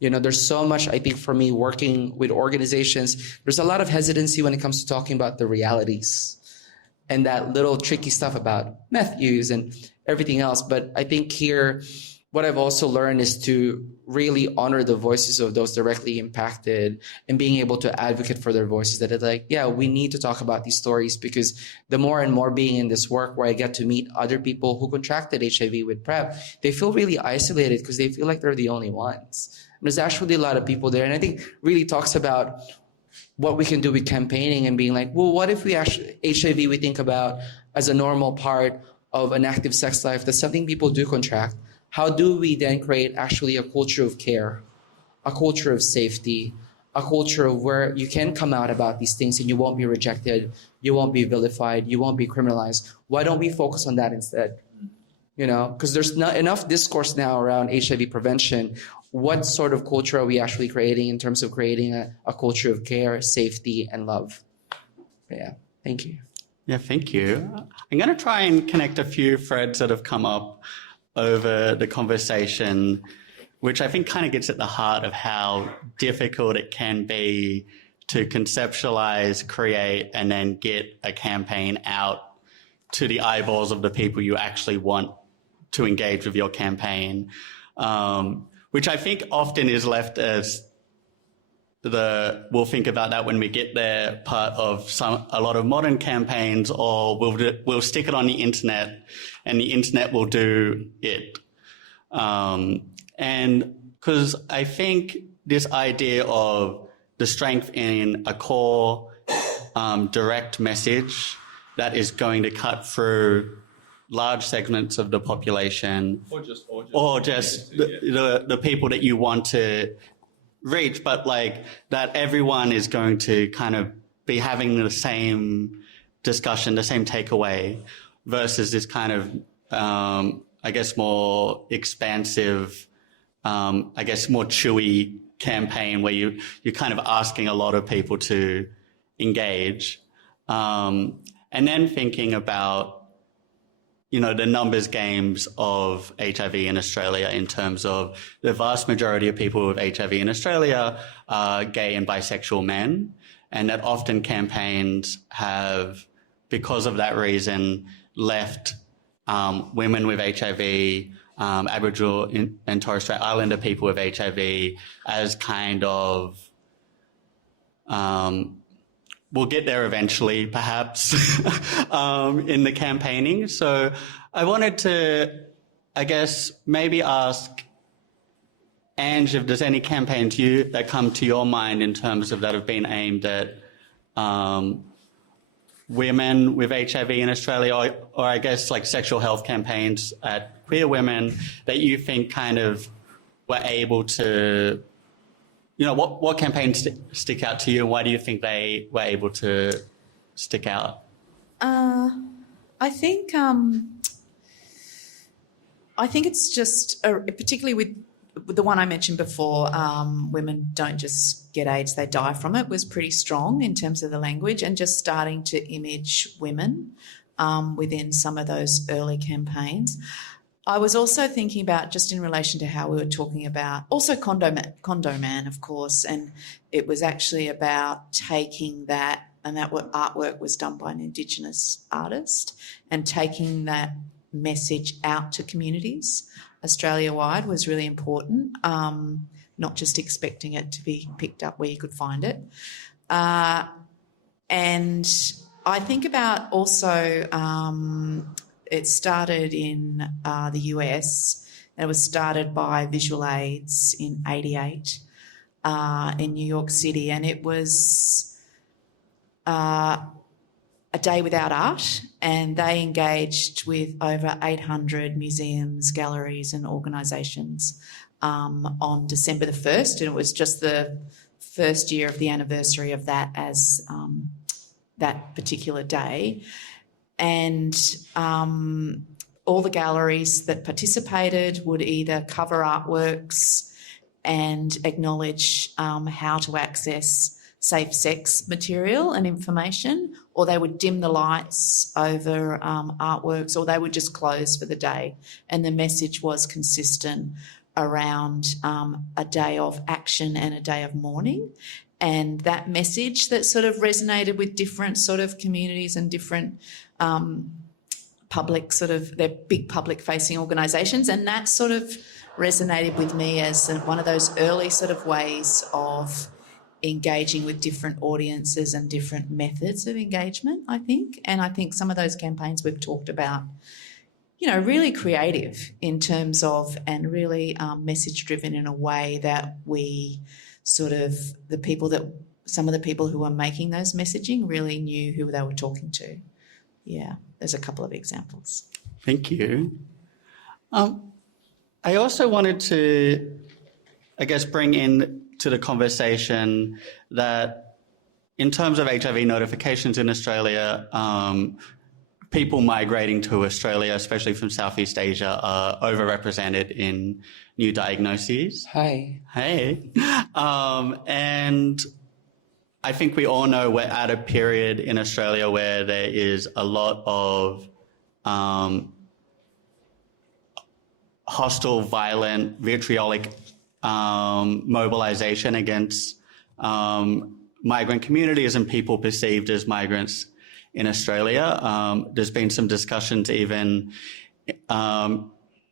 There's so much, I think, for me, working with organizations, there's a lot of hesitancy when it comes to talking about the realities and that little tricky stuff about meth use and everything else. But I think here, what I've also learned is to really honor the voices of those directly impacted, and being able to advocate for their voices, that it's like, we need to talk about these stories, because the more and more being in this work where I get to meet other people who contracted HIV with PrEP, they feel really isolated because they feel like they're the only ones. There's actually a lot of people there. And I think really talks about what we can do with campaigning and being like, well, what if HIV we think about as a normal part of an active sex life? That's something people do contract. How do we then create actually a culture of care, a culture of safety, a culture of where you can come out about these things and you won't be rejected, you won't be vilified, you won't be criminalized? Why don't we focus on that instead? Because there's not enough discourse now around HIV prevention. What sort of culture are we actually creating in terms of creating a culture of care, safety, and love? Thank you. Yeah, thank you. I'm going to try and connect a few threads that have come up over the conversation, which I think kind of gets at the heart of how difficult it can be to conceptualize, create, and then get a campaign out to the eyeballs of the people you actually want to engage with your campaign. Which I think often is left as we'll think about that when we get there, part of a lot of modern campaigns, or we'll stick it on the internet and the internet will do it. And because I think this idea of the strength in a core direct message that is going to cut through large segments of the population, or just the people that you want to reach, but like that everyone is going to kind of be having the same discussion, the same takeaway, versus this kind of, I guess, more expansive, I guess, more chewy campaign where you're kind of asking a lot of people to engage. And then thinking about, the numbers games of HIV in Australia, in terms of the vast majority of people with HIV in Australia are gay and bisexual men, and that often campaigns have, because of that reason, left women with HIV, Aboriginal and Torres Strait Islander people with HIV as kind of we'll get there eventually, perhaps, in the campaigning. So I wanted to, I guess, maybe ask Ange if there's any campaigns that come to your mind in terms of that have been aimed at women with HIV in Australia, or I guess like sexual health campaigns at queer women that you think kind of were able to, what campaigns stick out to you, and why do you think they were able to stick out? I think it's just, particularly with the one I mentioned before, women don't just get AIDS, they die from it, was pretty strong in terms of the language, and just starting to image women within some of those early campaigns. I was also thinking about, just in relation to how we were talking about, also Condo Man, of course, and it was actually about taking that, and that artwork was done by an Indigenous artist, and taking that message out to communities Australia-wide was really important, not just expecting it to be picked up where you could find it. And I think about also, it started in the US, and it was started by Visual AIDS in 88 in New York City, and it was a day without art, and they engaged with over 800 museums, galleries and organisations on December the 1st, and it was just the first year of the anniversary of that as that particular day. And all the galleries that participated would either cover artworks and acknowledge how to access safe sex material and information, or they would dim the lights over artworks, or they would just close for the day. And the message was consistent around a day of action and a day of mourning. And that message that sort of resonated with different sort of communities and different public sort of, they're big public-facing organisations, and that sort of resonated with me as one of those early sort of ways of engaging with different audiences and different methods of engagement, I think. And I think some of those campaigns we've talked about, really creative in terms of, and really message-driven in a way that we sort of, some of the people who were making those messaging really knew who they were talking to. Yeah, there's a couple of examples. Thank you. I also wanted to, I guess, bring in to the conversation that in terms of HIV notifications in Australia, people migrating to Australia, especially from Southeast Asia, are overrepresented in new diagnoses. Hi. Hey. And I think we all know we're at a period in Australia where there is a lot of hostile, violent, vitriolic mobilization against migrant communities and people perceived as migrants in Australia. There's been some discussions even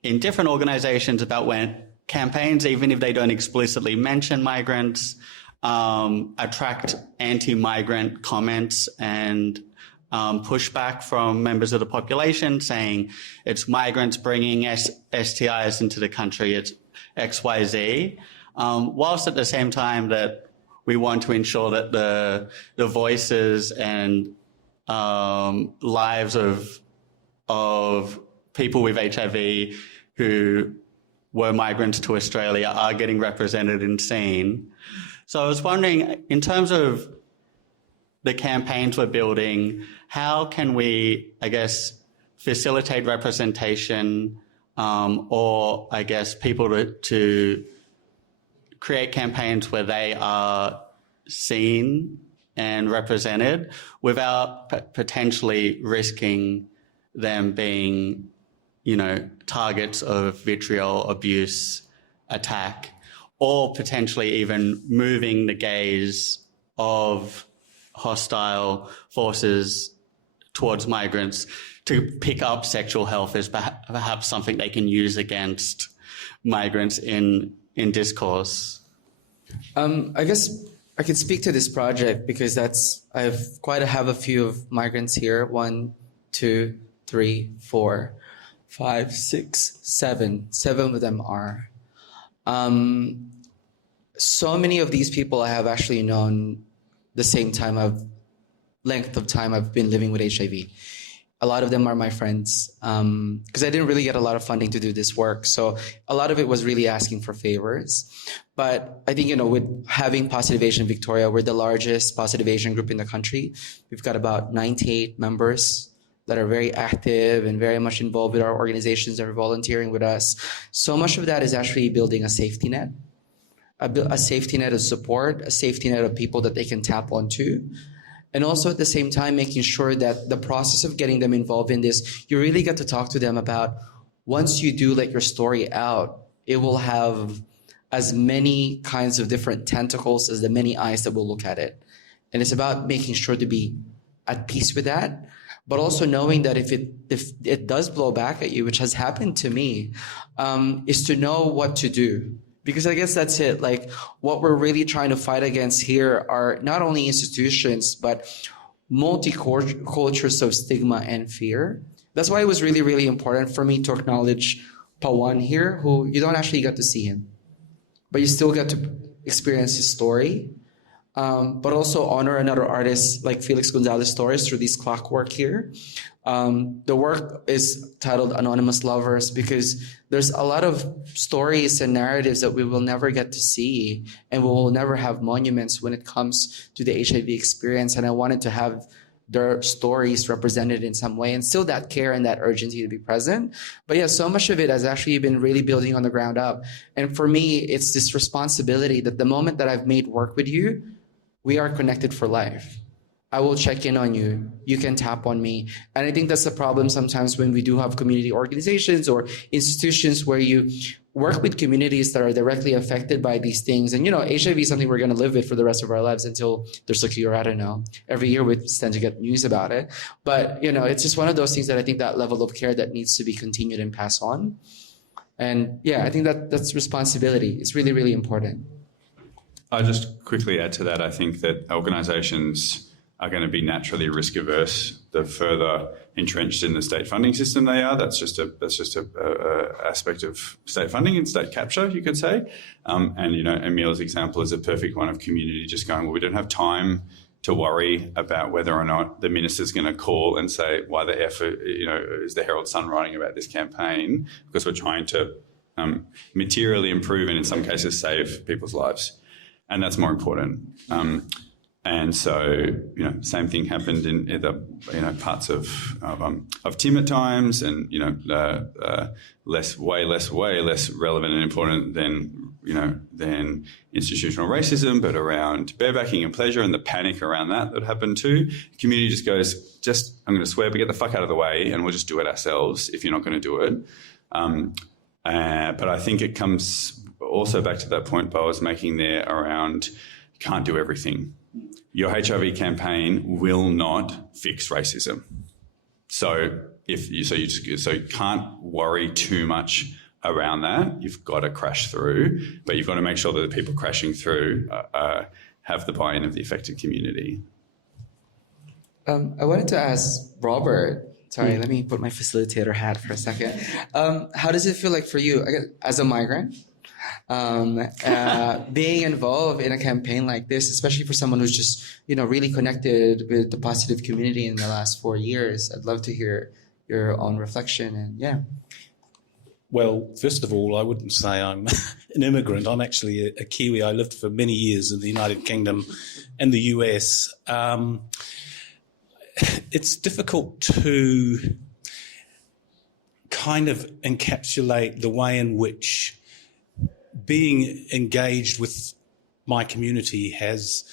in different organizations about when campaigns, even if they don't explicitly mention migrants, attract anti-migrant comments and pushback from members of the population saying it's migrants bringing STIs into the country, it's XYZ, whilst at the same time that we want to ensure that the voices and lives of people with HIV who were migrants to Australia are getting represented and seen. So I was wondering, in terms of the campaigns we're building, how can we, I guess, facilitate representation or, I guess, people to create campaigns where they are seen and represented without potentially risking them being, targets of vitriol, abuse, attack, or potentially even moving the gaze of hostile forces towards migrants to pick up sexual health as perhaps something they can use against migrants in discourse? I guess I can speak to this project because have a few of migrants here. 1, 2, 3, 4, 5, 6, 7. 7 of them are. So many of these people I have actually known the same length of time I've been living with HIV. A lot of them are my friends because I didn't really get a lot of funding to do this work. So a lot of it was really asking for favors. But I think, with having Positive Asian Victoria, we're the largest Positive Asian group in the country. We've got about 98 members that are very active and very much involved with our organizations that are volunteering with us. So much of that is actually building a safety net, a safety net of support, a safety net of people that they can tap onto. And also at the same time, making sure that the process of getting them involved in this, you really get to talk to them about once you do let your story out, it will have as many kinds of different tentacles as the many eyes that will look at it. And it's about making sure to be at peace with that, but also knowing that if it does blow back at you, which has happened to me, is to know what to do. Because I guess that's it. Like what we're really trying to fight against here are not only institutions, but multi-cultures of stigma and fear. That's why it was really, really important for me to acknowledge Pawan here, who you don't actually get to see him, but you still get to experience his story. But also honor another artist like Felix Gonzalez Torres through this clockwork here. The work is titled Anonymous Lovers because there's a lot of stories and narratives that we will never get to see, and we will never have monuments when it comes to the HIV experience. And I wanted to have their stories represented in some way, and still that care and that urgency to be present. But yeah, so much of it has actually been really building on the ground up. And for me, it's this responsibility that the moment that I've made work with you, we are connected for life. I will check in on you. You can tap on me. And I think that's the problem sometimes when we do have community organizations or institutions where you work with communities that are directly affected by these things. And, HIV is something we're going to live with for the rest of our lives until there's a cure. I don't know. Every year we tend to get news about it. But, it's just one of those things that I think that level of care that needs to be continued and passed on. And yeah, I think that's responsibility. It's really, really important. I'll just quickly add to that. I think that organisations are going to be naturally risk averse the further entrenched in the state funding system they are. That's just a aspect of state funding and state capture, you could say. And Emil's example is a perfect one of community just going, well, we don't have time to worry about whether or not the minister's going to call and say, why the F, is the Herald Sun writing about this campaign? Because we're trying to materially improve and in some cases save people's lives. And that's more important. And so, same thing happened in the parts of Tim at times, and way less relevant and important than institutional racism, but around barebacking and pleasure and the panic around that happened too. The community just goes, I'm going to swear, but get the fuck out of the way, and we'll just do it ourselves if you're not going to do it. But I think it comes also back to that point Bo was making there around you can't do everything. Your HIV campaign will not fix racism. So you can't worry too much around that. You've got to crash through, but you've got to make sure that the people crashing through have the buy-in of the affected community. I wanted to ask Robert. Sorry, let me put my facilitator hat for a second. How does it feel like for you as a migrant? Being involved in a campaign like this, especially for someone who's just, really connected with the positive community in the last 4 years. I'd love to hear your own reflection and yeah. Well, first of all, I wouldn't say I'm an immigrant. I'm actually a Kiwi. I lived for many years in the United Kingdom and the US. It's difficult to kind of encapsulate the way in which being engaged with my community has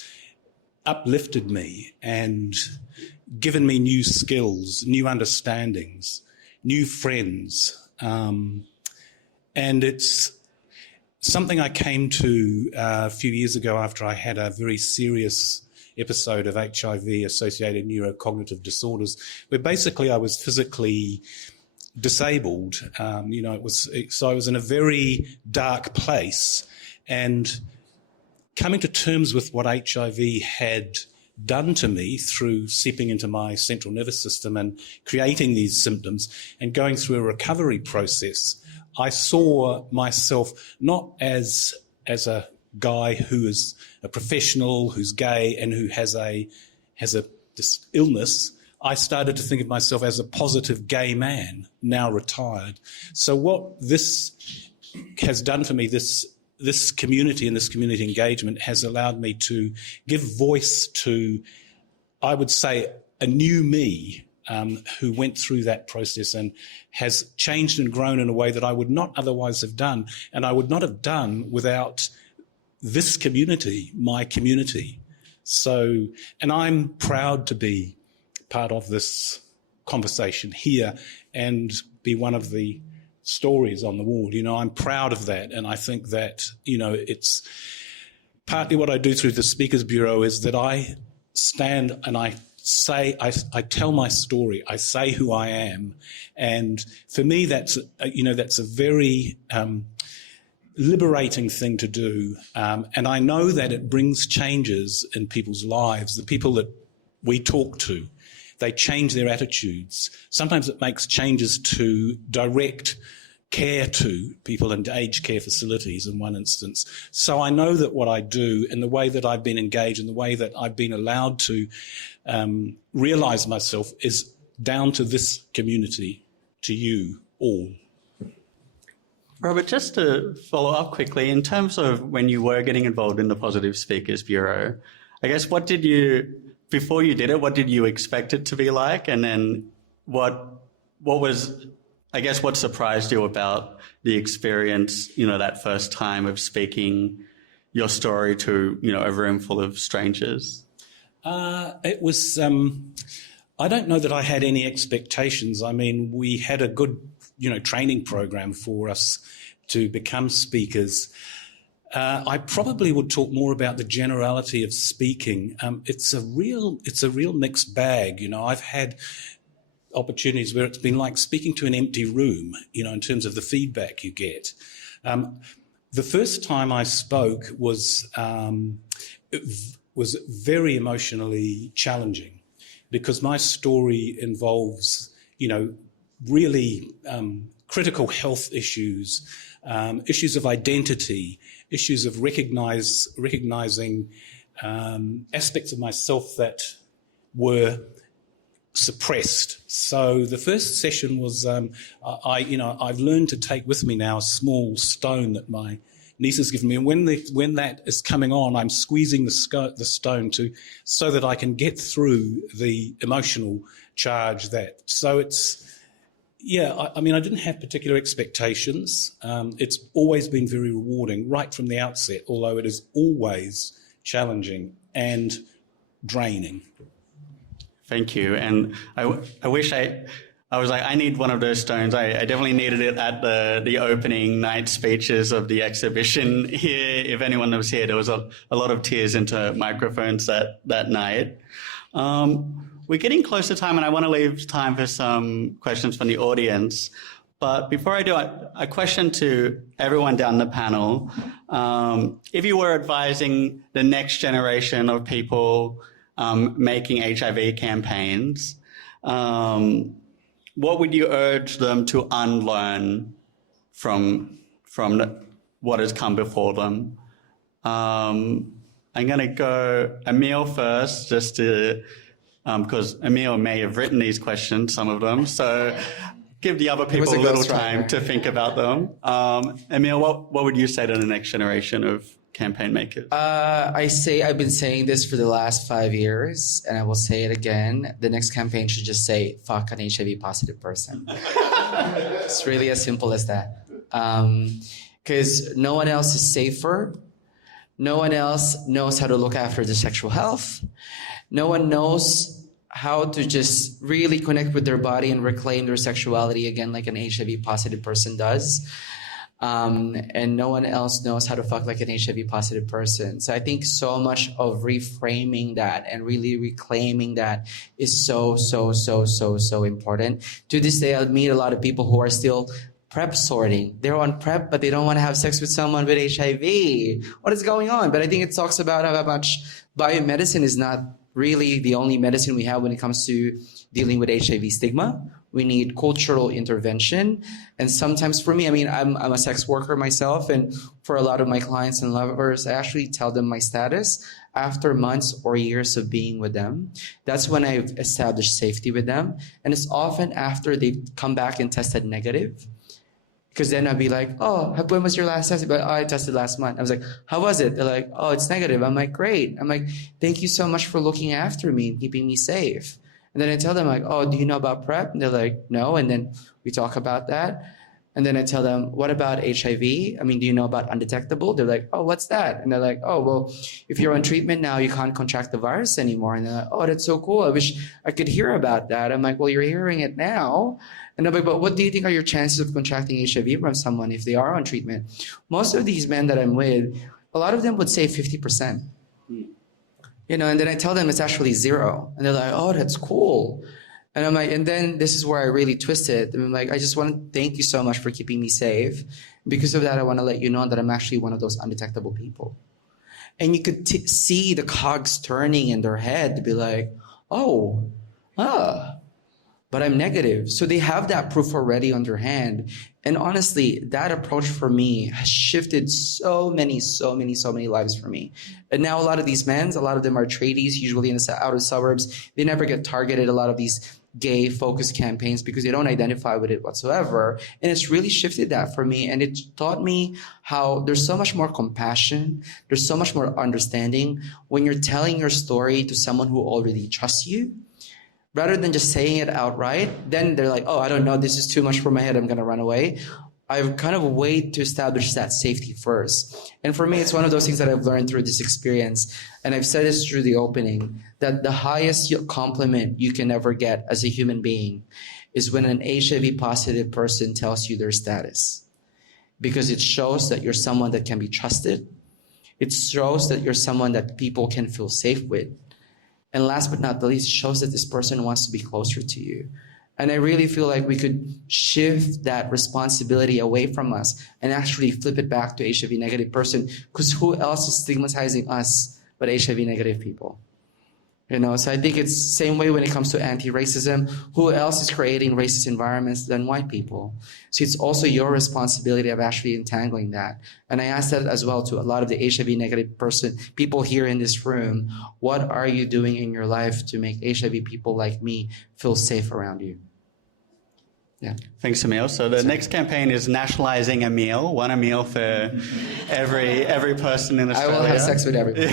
uplifted me and given me new skills, new understandings, new friends. And it's something I came to a few years ago after I had a very serious episode of HIV-associated neurocognitive disorders, where basically I was physically disabled. I was in a very dark place, and coming to terms with what HIV had done to me through seeping into my central nervous system and creating these symptoms and going through a recovery process, I saw myself not as a guy who is a professional, who's gay and who has this illness. I started to think of myself as a positive gay man, now retired. So what this has done for me, this community and this community engagement has allowed me to give voice to, I would say, a new me who went through that process and has changed and grown in a way that I would not otherwise have done, and I would not have done without this community, my community. So, and I'm proud to be part of this conversation here and be one of the stories on the wall. I'm proud of that, and I think that, it's partly what I do through the Speakers Bureau is that I stand and I tell my story, I say who I am, and for me that's a very liberating thing to do, and I know that it brings changes in people's lives. The people that we talk to, they change their attitudes. Sometimes it makes changes to direct care to people in aged care facilities in one instance. So I know that what I do and the way that I've been engaged and the way that I've been allowed to realise myself is down to this community, to you all. Robert, just to follow up quickly, in terms of when you were getting involved in the Positive Speakers Bureau, I guess before you did it, what did you expect it to be like? And then what surprised you about the experience, that first time of speaking your story to, a room full of strangers? It was, I don't know that I had any expectations. I mean, we had a good, training program for us to become speakers. I probably would talk more about the generality of speaking. It's a real mixed bag. I've had opportunities where it's been like speaking to an empty room, in terms of the feedback you get. The first time I spoke was very emotionally challenging because my story involves, really critical health issues, issues of identity, issues of recognizing aspects of myself that were suppressed. So the first session was, I've learned to take with me now a small stone that my niece has given me, and when that is coming on, I'm squeezing the stone so that I can get through the emotional charge that. So it's. Yeah, I didn't have particular expectations. It's always been very rewarding right from the outset, although it is always challenging and draining. Thank you. And I wish I was like, I need one of those stones. I definitely needed it at the opening night speeches of the exhibition here. If anyone was here, there was a lot of tears into microphones that night. We're getting close to time, and I want to leave time for some questions from the audience. But before I do, a question to everyone down the panel. If you were advising the next generation of people making HIV campaigns, what would you urge them to unlearn from what has come before them? I'm going to go Emil first, just to... because Emil may have written these questions, some of them, so give the other people a little time to think about them. Emil, what would you say to the next generation of campaign makers? I've been saying this for the last 5 years, and I will say it again. The next campaign should just say, fuck an HIV positive person. It's really as simple as that. Because no one else is safer. No one else knows how to look after their sexual health. No one knows how to just really connect with their body and reclaim their sexuality again like an HIV positive person does. And no one else knows how to fuck like an HIV positive person. So I think so much of reframing that and really reclaiming that is so important. To this day, I meet a lot of people who are still PrEP sorting. They're on PrEP, but they don't want to have sex with someone with HIV. What is going on? But I think it talks about how much biomedicine is not really the only medicine we have when it comes to dealing with HIV stigma. We need cultural intervention. And sometimes for me, I mean, I'm a sex worker myself. And for a lot of my clients and lovers, I actually tell them my status after months or years of being with them. That's when I've established safety with them. And it's often after they've come back and tested negative. Because then I'd be like, oh, when was your last test? But I tested last month. I was like, how was it? They're like, oh, it's negative. I'm like, great. I'm like, thank you so much for looking after me and keeping me safe. And then I tell them like, oh, do you know about PrEP? And they're like, no. And then we talk about that. And then I tell them, what about HIV? I mean, do you know about undetectable? They're like, oh, what's that? And they're like, oh, well, if you're on treatment now, you can't contract the virus anymore. And they're like, oh, that's so cool. I wish I could hear about that. I'm like, well, you're hearing it now. And they're like, but what do you think are your chances of contracting HIV from someone if they are on treatment? Most of these men that I'm with, a lot of them would say 50%. You know, and then I tell them it's actually 0. And they're like, oh, that's cool. And I'm like, and then this is where I really twist it. I'm like, I just want to thank you so much for keeping me safe. Because of that, I want to let you know that I'm actually one of those undetectable people. And you could see the cogs turning in their head to be like, oh, but I'm negative. So they have that proof already on their hand. And honestly, that approach for me has shifted so many lives for me. And now a lot of these men, a lot of them are tradies, usually in the outer suburbs. They never get targeted, a lot of these gay focused campaigns, because they don't identify with it whatsoever. And it's really shifted that for me. And it taught me how there's so much more compassion. There's so much more understanding when you're telling your story to someone who already trusts you. Rather than just saying it outright, then they're like, oh, I don't know, this is too much for my head, I'm going to run away. I've kind of wait to establish that safety first. And for me, it's one of those things that I've learned through this experience. And I've said this through the opening, that the highest compliment you can ever get as a human being is when an HIV positive person tells you their status. Because it shows that you're someone that can be trusted. It shows that you're someone that people can feel safe with. And last but not the least, it shows that this person wants to be closer to you. And I really feel like we could shift that responsibility away from us and actually flip it back to HIV negative person, because who else is stigmatizing us but HIV negative people? You know, so I think it's the same way when it comes to anti-racism. Who else is creating racist environments than white people? So it's also your responsibility of actually entangling that. And I ask that as well to a lot of the HIV negative people here in this room. What are you doing in your life to make HIV people like me feel safe around you? Yeah. Thanks, Emil. So the next campaign is nationalizing a meal, one a meal for every person in Australia. I will have sex with everybody.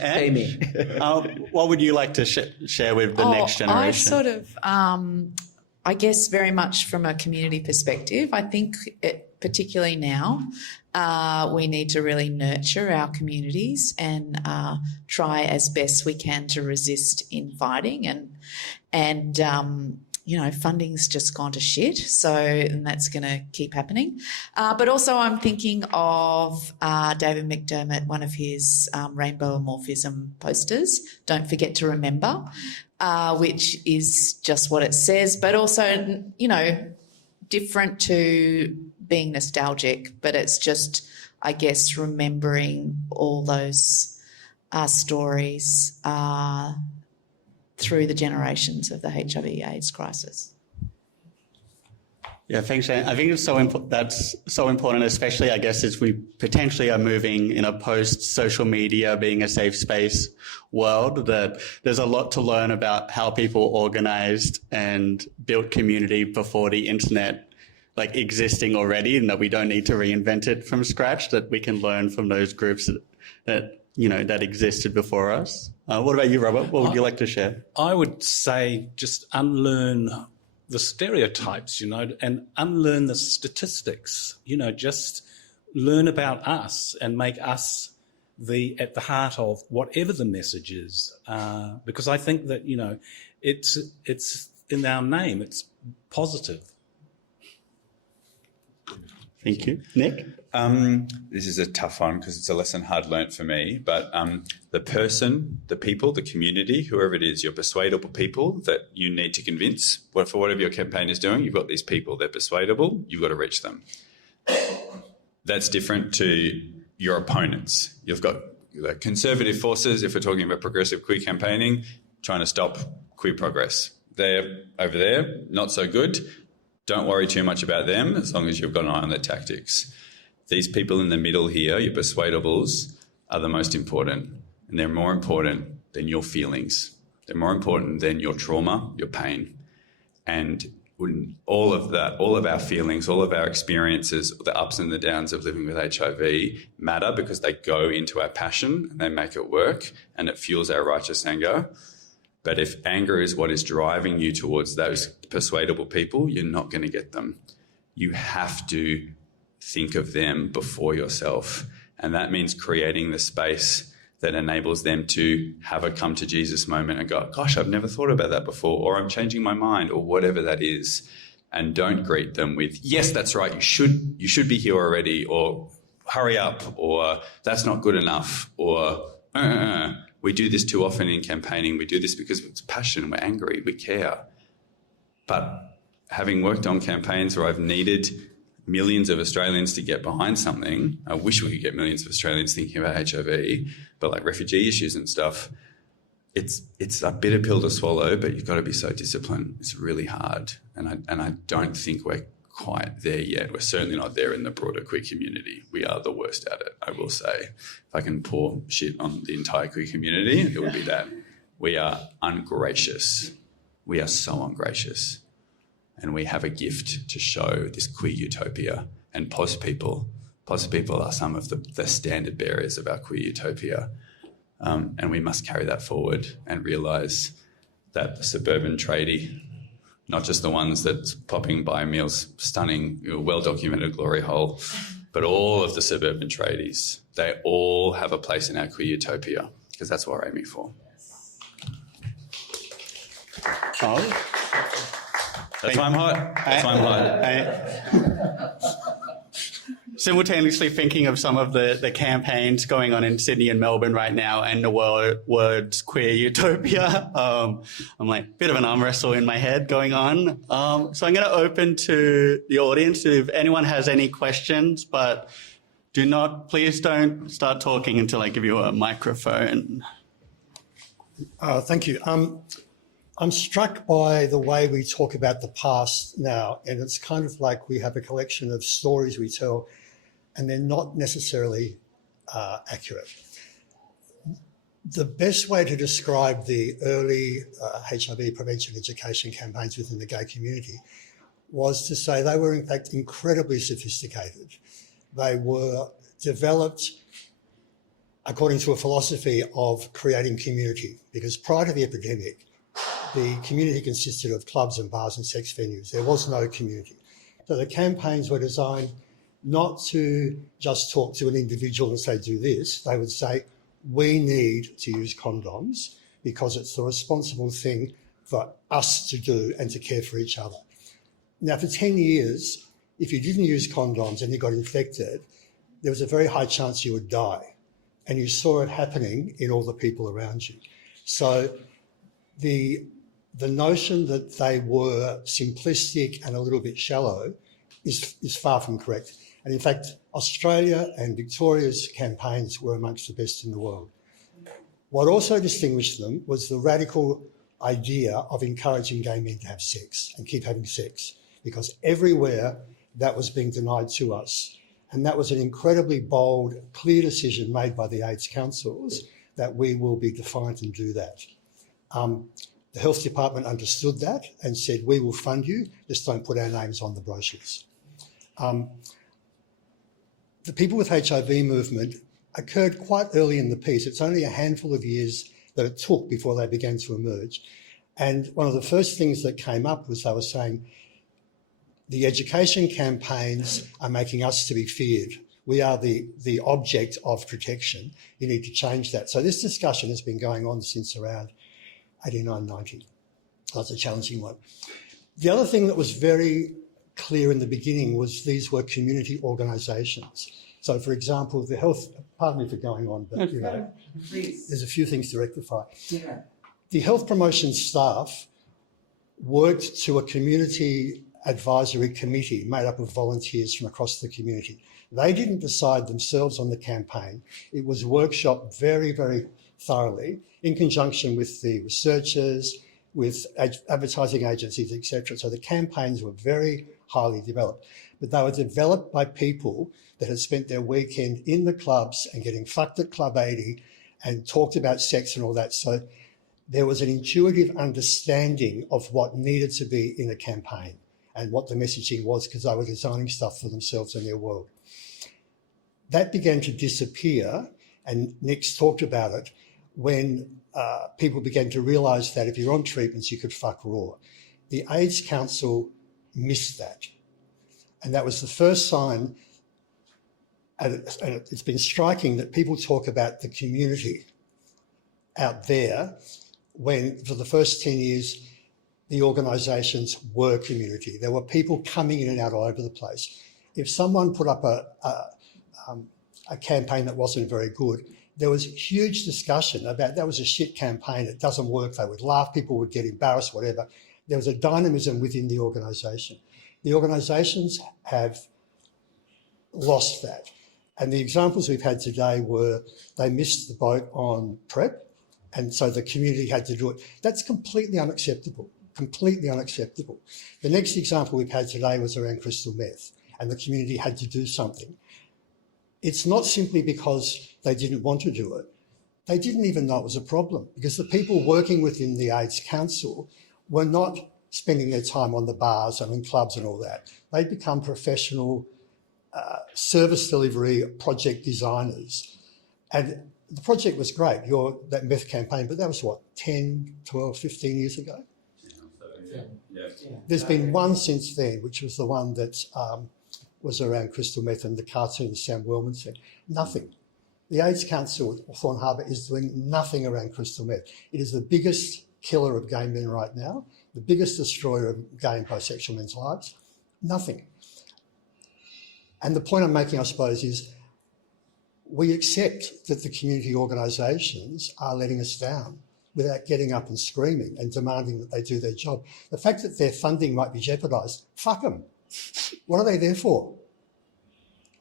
Pay me. What would you like to share with the next generation? I sort of, I guess very much from a community perspective, I think particularly now, we need to really nurture our communities and try as best we can to resist infighting and you know, funding's just gone to shit, so and that's going to keep happening. But also I'm thinking of David McDermott, one of his rainbow morphism posters, Don't Forget to Remember, which is just what it says, but also, you know, different to being nostalgic, but it's just, I guess, remembering all those stories through the generations of the HIV/AIDS crisis. Yeah, thanks, Shane. I think it's that's so important, especially, I guess, as we potentially are moving in a post-social media, being a safe space world, that there's a lot to learn about how people organized and built community before the internet existing already, and that we don't need to reinvent it from scratch, that we can learn from those groups that existed before us. What about you, Robert? What would you like to share? I would say just unlearn the stereotypes, and unlearn the statistics, just learn about us and make us at the heart of whatever the message is. Because I think that, it's in our name, it's positive. Thank you. Nick? This is a tough one because it's a lesson hard learnt for me. But the person, the people, the community, whoever it is, your persuadable people that you need to convince, for whatever your campaign is doing, you've got these people, they're persuadable, you've got to reach them. That's different to your opponents. You've got the conservative forces, if we're talking about progressive queer campaigning, trying to stop queer progress. They're over there, not so good. Don't worry too much about them as long as you've got an eye on their tactics. These people in the middle here, your persuadables, are the most important. And they're more important than your feelings. They're more important than your trauma, your pain. And all of that, all of our feelings, all of our experiences, the ups and the downs of living with HIV matter because they go into our passion and they make it work and it fuels our righteous anger. But if anger is what is driving you towards those persuadable people, you're not going to get them. You have to think of them before yourself. And that means creating the space that enables them to have a come to Jesus moment and go, gosh, I've never thought about that before, or I'm changing my mind, or whatever that is. And don't greet them with, yes, that's right, you should be here already, or hurry up, or that's not good enough, or we do this too often in campaigning. We do this because it's passion, we're angry, we care. But having worked on campaigns where I've needed millions of Australians to get behind something, I wish we could get millions of Australians thinking about HIV, but like refugee issues and stuff, it's a bitter pill to swallow, but you've got to be so disciplined. It's really hard. And I don't think we're quite there yet. We're certainly not there in the broader queer community. We are the worst at it, I will say. If I can pour shit on the entire queer community, it would be that. We are ungracious. We are so ungracious. And we have a gift to show this queer utopia. And POS people are some of the standard bearers of our queer utopia. And we must carry that forward and realise that the suburban tradie, not just the ones that's popping by Emil's stunning, well-documented glory hole, but all of the suburban tradies, they all have a place in our queer utopia because that's what we're aiming for. Oh. That's why I'm hot. That's why I'm hot. Simultaneously thinking of some of the campaigns going on in Sydney and Melbourne right now and the words queer utopia. I'm like a bit of an arm wrestle in my head going on. So I'm going to open to the audience if anyone has any questions, but please don't start talking until I give you a microphone. Thank you. I'm struck by the way we talk about the past now, and it's kind of like we have a collection of stories we tell and they're not necessarily accurate. The best way to describe the early HIV prevention education campaigns within the gay community was to say they were in fact incredibly sophisticated. They were developed according to a philosophy of creating community, because prior to the epidemic, the community consisted of clubs and bars and sex venues. There was no community. So the campaigns were designed not to just talk to an individual and say, do this. They would say, we need to use condoms because it's the responsible thing for us to do and to care for each other. Now, for 10 years, if you didn't use condoms and you got infected, there was a very high chance you would die. And you saw it happening in all the people around you. So the notion that they were simplistic and a little bit shallow is far from correct. And in fact, Australia and Victoria's campaigns were amongst the best in the world. What also distinguished them was the radical idea of encouraging gay men to have sex and keep having sex, because everywhere that was being denied to us. And that was an incredibly bold, clear decision made by the AIDS councils that we will be defiant and do that. The health department understood that and said, we will fund you, just don't put our names on the brochures. The people with HIV movement occurred quite early in the piece. It's only a handful of years that it took before they began to emerge. And one of the first things that came up was they were saying, the education campaigns are making us to be feared. We are the object of protection. You need to change that. So this discussion has been going on since around 89, 90. That's a challenging one. The other thing that was very clear in the beginning was these were community organisations. So, for example, the health, pardon me for going on, but there's a few things to rectify. Yeah. The health promotion staff worked to a community advisory committee made up of volunteers from across the community. They didn't decide themselves on the campaign. It was workshopped very, very thoroughly in conjunction with the researchers, with advertising agencies, etc. So the campaigns were very highly developed, but they were developed by people that had spent their weekend in the clubs and getting fucked at Club 80 and talked about sex and all that. So there was an intuitive understanding of what needed to be in a campaign and what the messaging was, because they were designing stuff for themselves and their world. That began to disappear, and Nic's talked about it, when people began to realise that if you're on treatments, you could fuck raw. The AIDS Council missed that. And that was the first sign, and it's been striking that people talk about the community out there when for the first 10 years, the organisations were community. There were people coming in and out all over the place. If someone put up a campaign that wasn't very good, there was huge discussion about that was a shit campaign, it doesn't work, they would laugh, people would get embarrassed, whatever. There was a dynamism within the organisation. The organisations have lost that. And the examples we've had today were they missed the boat on PrEP, and so the community had to do it. That's completely unacceptable, completely unacceptable. The next example we've had today was around crystal meth, and the community had to do something. It's not simply because they didn't want to do it. They didn't even know it was a problem, because the people working within the AIDS Council were not spending their time on the bars and in clubs and all that. They'd become professional service delivery project designers. And the project was great, that meth campaign, but that was what, 10, 12, 15 years ago? Yeah. There's been one since then, which was the one that was around crystal meth and the cartoon Sam Wellman said. Nothing. The AIDS Council of Thorn Harbour is doing nothing around crystal meth. It is the biggest killer of gay men right now, the biggest destroyer of gay and bisexual men's lives. Nothing. And the point I'm making, I suppose, is we accept that the community organisations are letting us down without getting up and screaming and demanding that they do their job. The fact that their funding might be jeopardised, fuck them. What are they there for?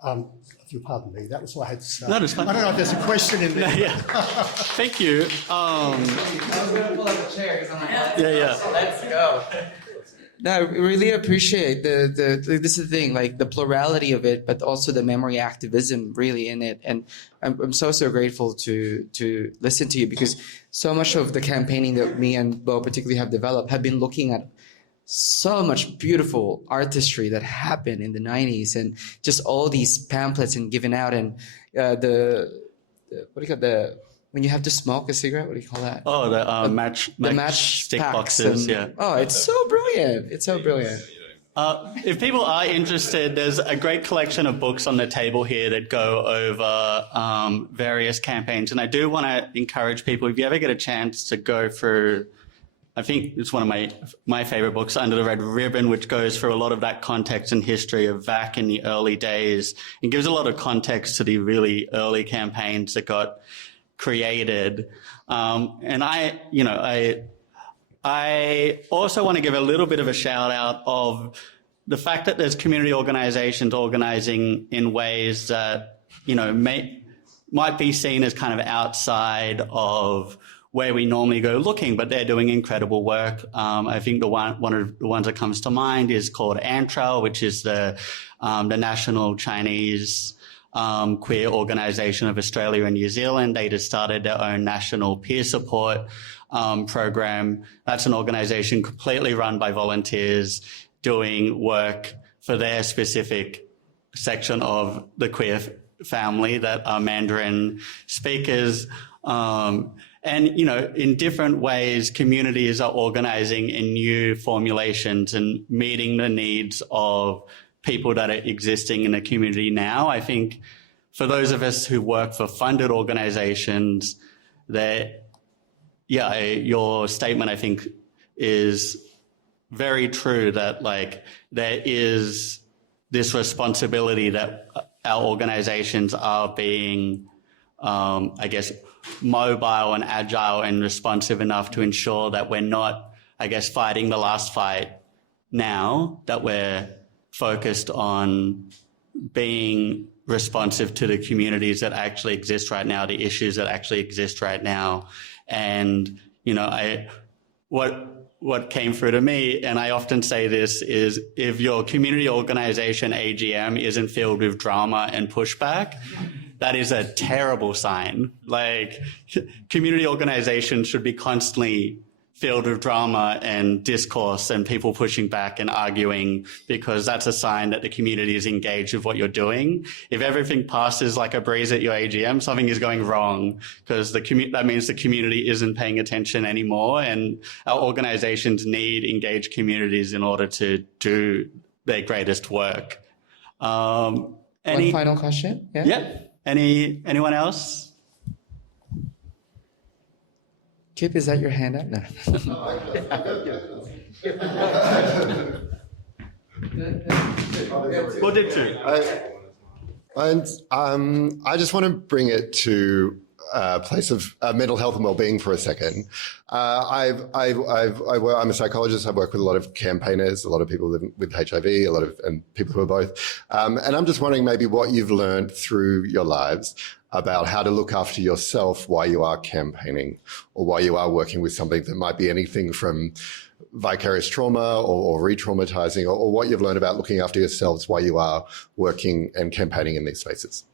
If you'll pardon me, that was what I had to say. No, it's fine. I don't know if there's a question in there. No, yeah. Thank you. I was going to pull up a chair because I'm like, Yeah. let's go. No, I really appreciate this is the thing, like the plurality of it, but also the memory activism really in it. And I'm so grateful to listen to you, because so much of the campaigning that me and Bo particularly have developed have been looking at so much beautiful artistry that happened in the 90s, and just all these pamphlets and given out, and what do you call when you have to smoke a cigarette, what do you call that? Oh, the match stick packs boxes, yeah. Oh, it's so brilliant. It's so brilliant. If people are interested, there's a great collection of books on the table here that go over various campaigns. And I do want to encourage people, if you ever get a chance to go through, I think it's one of my favorite books, Under the Red Ribbon, which goes through a lot of that context and history of VAC in the early days. It gives a lot of context to the really early campaigns that got created. And I also want to give a little bit of a shout out of the fact that there's community organizations organizing in ways that, might be seen as kind of outside of where we normally go looking, but they're doing incredible work. I think one of the ones that comes to mind is called ANTRAL, which is the National Chinese Queer Organisation of Australia and New Zealand. They just started their own national peer support program. That's an organisation completely run by volunteers doing work for their specific section of the queer family that are Mandarin speakers. And, in different ways, communities are organising in new formulations and meeting the needs of people that are existing in the community now. I think for those of us who work for funded organizations, your statement, I think, is very true that like there is this responsibility that our organizations are being, I guess, mobile and agile and responsive enough to ensure that we're not, I guess, fighting the last fight now, that we're focused on being responsive to the communities that actually exist right now, the issues that actually exist right now. And, you know, what came through to me, and I often say this, is if your community organization AGM isn't filled with drama and pushback, that is a terrible sign. Like, community organizations should be constantly filled with drama and discourse and people pushing back and arguing, because that's a sign that the community is engaged with what you're doing. If everything passes like a breeze at your AGM, something is going wrong, because that means the community isn't paying attention anymore, and our organizations need engaged communities in order to do their greatest work. One final question? Yeah. Anyone else? Kip, is that your hand up? No. We'll do two. I just want to bring it to a place of mental health and well-being for a second. I'm a psychologist. I work with a lot of campaigners, a lot of people living with HIV, and people who are both. And I'm just wondering maybe what you've learned through your lives about how to look after yourself while you are campaigning, or while you are working with something that might be anything from vicarious trauma or re-traumatizing, or what you've learned about looking after yourselves while you are working and campaigning in these spaces.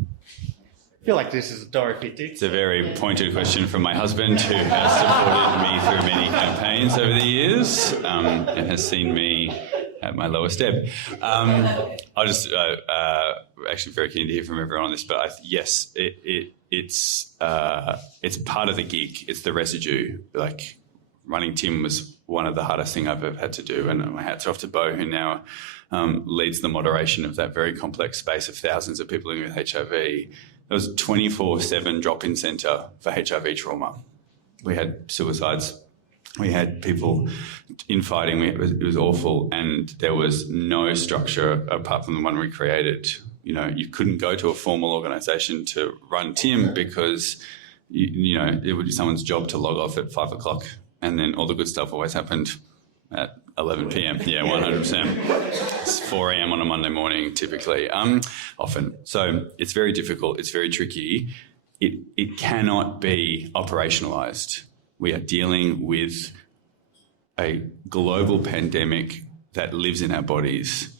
I feel like this is Dorothy Dix. It's a very pointed question from my husband, who has supported me through many campaigns over the years, and has seen me at my lowest ebb. I'll just actually very keen to hear from everyone on this, but yes, it's part of the gig. It's the residue. Like, running Tim was one of the hardest things I've ever had to do, and my hats off to Bo, who now leads the moderation of that very complex space of thousands of people living with HIV. There was a 24/7 drop-in centre for HIV trauma. We had suicides. We had people infighting. It was awful, and there was no structure apart from the one we created. You know, you couldn't go to a formal organisation to run Tim, because it would be someone's job to log off at 5 o'clock, and then all the good stuff always happened at 11 p.m. Yeah, 100%. It's 4 a.m. on a Monday morning, typically, often. So it's very difficult. It's very tricky. It cannot be operationalised. We are dealing with a global pandemic that lives in our bodies.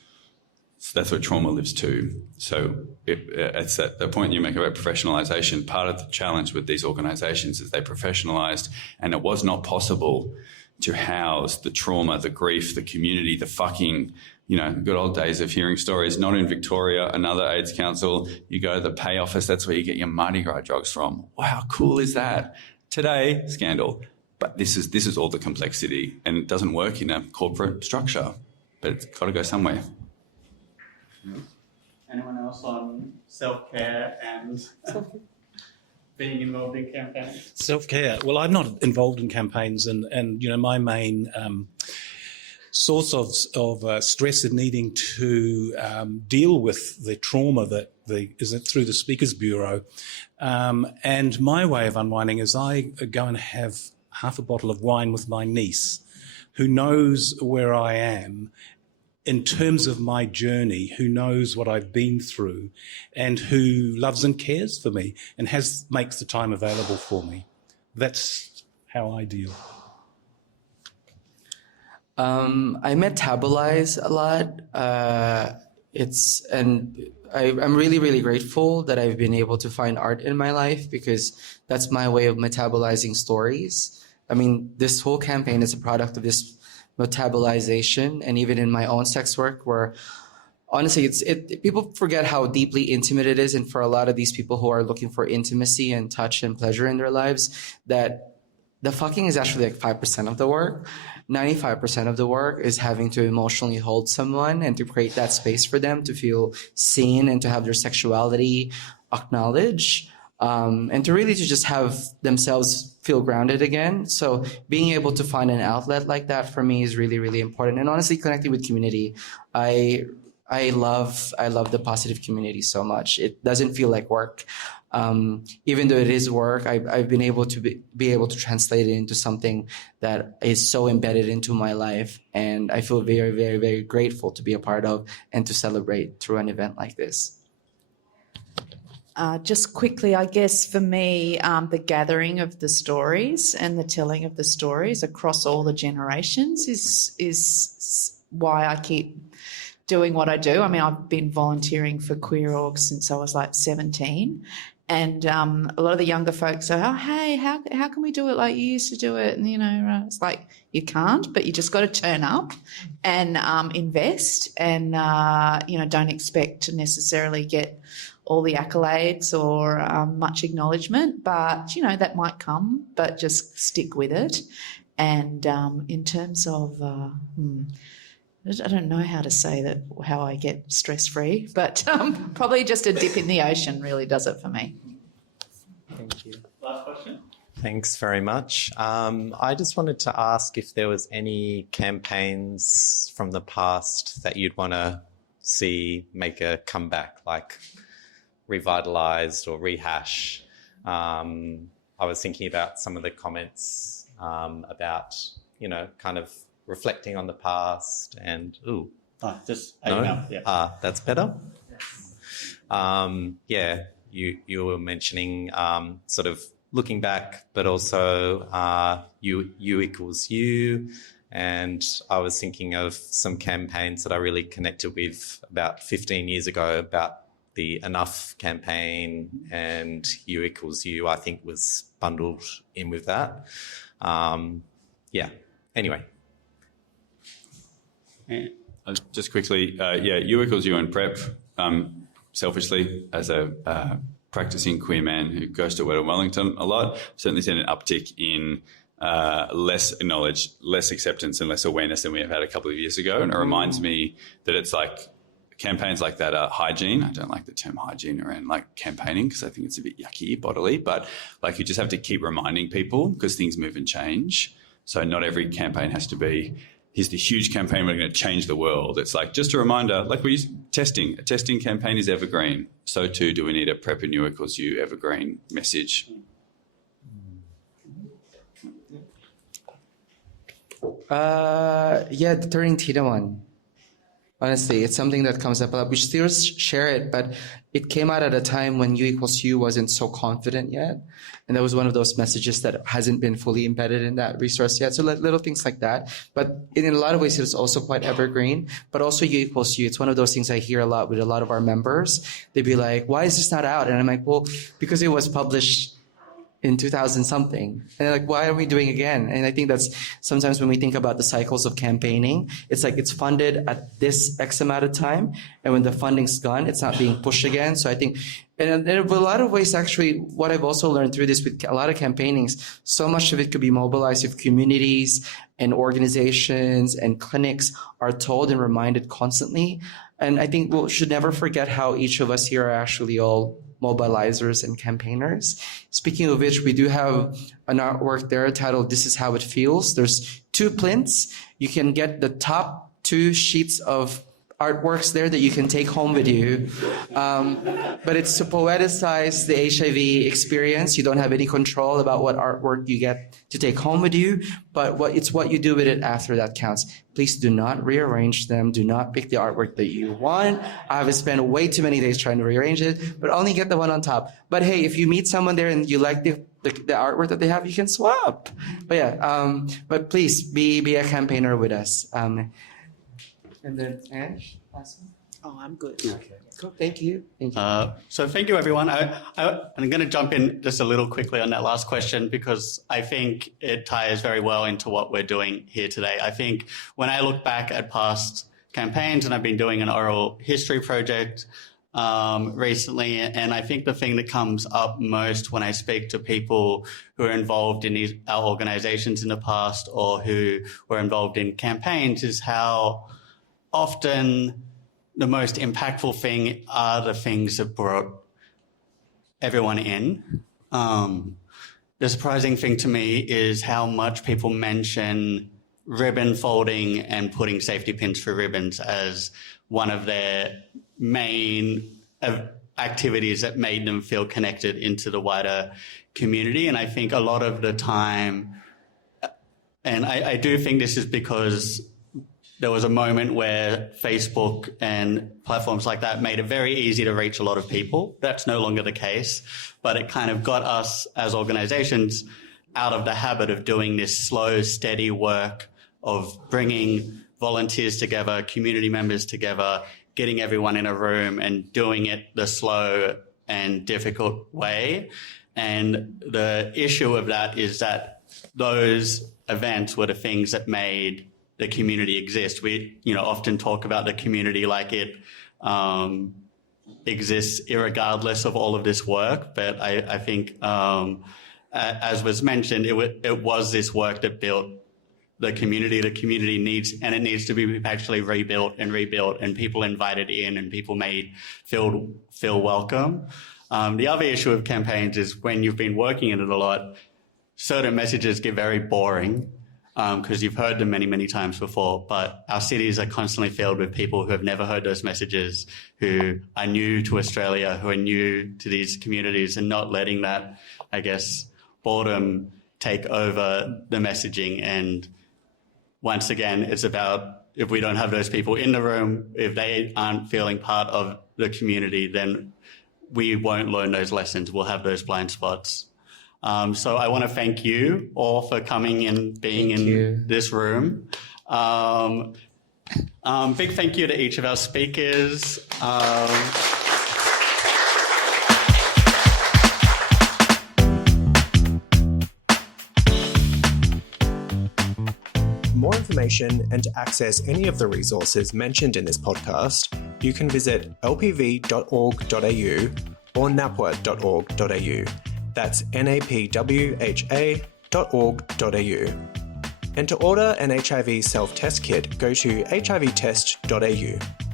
So that's where trauma lives too. So it's at the point you make about professionalisation. Part of the challenge with these organisations is they professionalised, and it was not possible to house the trauma, the grief, the community, the fucking, good old days of hearing stories. Not in Victoria, another AIDS council. You go to the pay office, that's where you get your Mardi Gras drugs from. Wow, how cool is that? Today, scandal. But this is all the complexity, and it doesn't work in a corporate structure, but it's got to go somewhere. Anyone else on self-care and being involved in campaigns? Self-care. Well, I'm not involved in campaigns, and my main source of stress and needing to deal with the trauma that is through the Speakers Bureau. And my way of unwinding is I go and have half a bottle of wine with my niece, who knows where I am in terms of my journey, who knows what I've been through, and who loves and cares for me and makes the time available for me. That's how I deal. I metabolize a lot. I'm really, really grateful that I've been able to find art in my life, because that's my way of metabolizing stories. I mean, this whole campaign is a product of this metabolization, and even in my own sex work, where honestly, people forget how deeply intimate it is, and for a lot of these people who are looking for intimacy and touch and pleasure in their lives, that the fucking is actually like 5% of the work. 95% of the work is having to emotionally hold someone and to create that space for them to feel seen and to have their sexuality acknowledged. and to really to just have themselves feel grounded again. So being able to find an outlet like that for me is really, really important. And honestly, connecting with community, I love the positive community so much. It doesn't feel like work. Even though it is work, I've been able to be able to translate it into something that is so embedded into my life. And I feel very, very, very grateful to be a part of and to celebrate through an event like this. Just quickly, I guess for me, the gathering of the stories and the telling of the stories across all the generations is why I keep doing what I do. I mean, I've been volunteering for Queer Org since I was like 17. And a lot of the younger folks say, oh, hey, how can we do it like you used to do it? And, it's like you can't, but you just got to turn up and invest and, don't expect to necessarily get all the accolades or much acknowledgement. But, that might come, but just stick with it. And in terms of I don't know how to say that, how I get stress-free, but probably just a dip in the ocean really does it for me. Thank you. Last question. Thanks very much. I just wanted to ask if there was any campaigns from the past that you'd want to see make a comeback, like revitalised or rehash. I was thinking about some of the comments about, kind of reflecting on the past and Just no? yeah. That's better. You were mentioning sort of looking back, but also you equals you, and I was thinking of some campaigns that I really connected with about 15 years ago about the Enough campaign, and you equals you I think was bundled in with that. Anyway. Just quickly, you equals you in PrEP. Selfishly, as a practicing queer man who goes to Wellington a lot, certainly seen an uptick in less knowledge, less acceptance and less awareness than we have had a couple of years ago. And it reminds me that it's like campaigns like that are hygiene. I don't like the term hygiene around like campaigning because I think it's a bit yucky bodily, but like you just have to keep reminding people because things move and change. So not every campaign has to be, here's the huge campaign, we're going to change the world. It's like just a reminder, like we use testing. A testing campaign is evergreen. So too do we need a PrEP and you equals you evergreen message. The turning Tita one. Honestly, it's something that comes up a lot. We still share it, but it came out at a time when you equals you wasn't so confident yet. And that was one of those messages that hasn't been fully embedded in that resource yet. So little things like that. But in a lot of ways, it's also quite evergreen. But also you equals you. It's one of those things I hear a lot with a lot of our members. They'd be like, why is this not out? And I'm like, well, because it was published in 2000 something. And they're like, why are we doing again? And I think that's sometimes when we think about the cycles of campaigning, it's like it's funded at this X amount of time. And when the funding's gone, it's not being pushed again. So I think, and in a lot of ways, actually, what I've also learned through this with a lot of campaignings, so much of it could be mobilized if communities and organizations and clinics are told and reminded constantly. And I think we should never forget how each of us here are actually all mobilizers and campaigners. Speaking of which, we do have an artwork there titled This Is How It Feels. There's 2 plinths. You can get the top 2 sheets of artworks there that you can take home with you. But it's to poeticize the HIV experience. You don't have any control about what artwork you get to take home with you, but it's what you do with it after that counts. Please do not rearrange them. Do not pick the artwork that you want. I've spent way too many days trying to rearrange it, but only get the one on top. But hey, if you meet someone there and you like the artwork that they have, you can swap. But but please be a campaigner with us. And then Ash, last one. Oh, I'm good. Okay. Cool. Thank you. So thank you, everyone. I'm going to jump in just a little quickly on that last question because I think it ties very well into what we're doing here today. I think when I look back at past campaigns, and I've been doing an oral history project recently, and I think the thing that comes up most when I speak to people who are involved in our organizations in the past or who were involved in campaigns is how often the most impactful thing are the things that brought everyone in. The surprising thing to me is how much people mention ribbon folding and putting safety pins for ribbons as one of their main activities that made them feel connected into the wider community. And I think a lot of the time, and I do think this is because there was a moment where Facebook and platforms like that made it very easy to reach a lot of people. That's no longer the case, but it kind of got us as organizations out of the habit of doing this slow, steady work of bringing volunteers together, community members together, getting everyone in a room and doing it the slow and difficult way. And the issue of that is that those events were the things that made the community exist. We, often talk about the community like it exists irregardless of all of this work. But I think, as was mentioned, it was this work that built the community. The community needs to be actually rebuilt, and people invited in, and people made feel welcome. The other issue of campaigns is when you've been working in it a lot, certain messages get very boring. Because you've heard them many, many times before, but our cities are constantly filled with people who have never heard those messages, who are new to Australia, who are new to these communities, and not letting that, I guess, boredom take over the messaging. And once again, it's about, if we don't have those people in the room, if they aren't feeling part of the community, then we won't learn those lessons. We'll have those blind spots. So I want to thank you all for coming and being in this room. Big thank you to each of our speakers. more information and to access any of the resources mentioned in this podcast, you can visit lpv.org.au or napwa.org.au. That's napwha.org.au. And to order an HIV self-test kit, go to hivtest.au.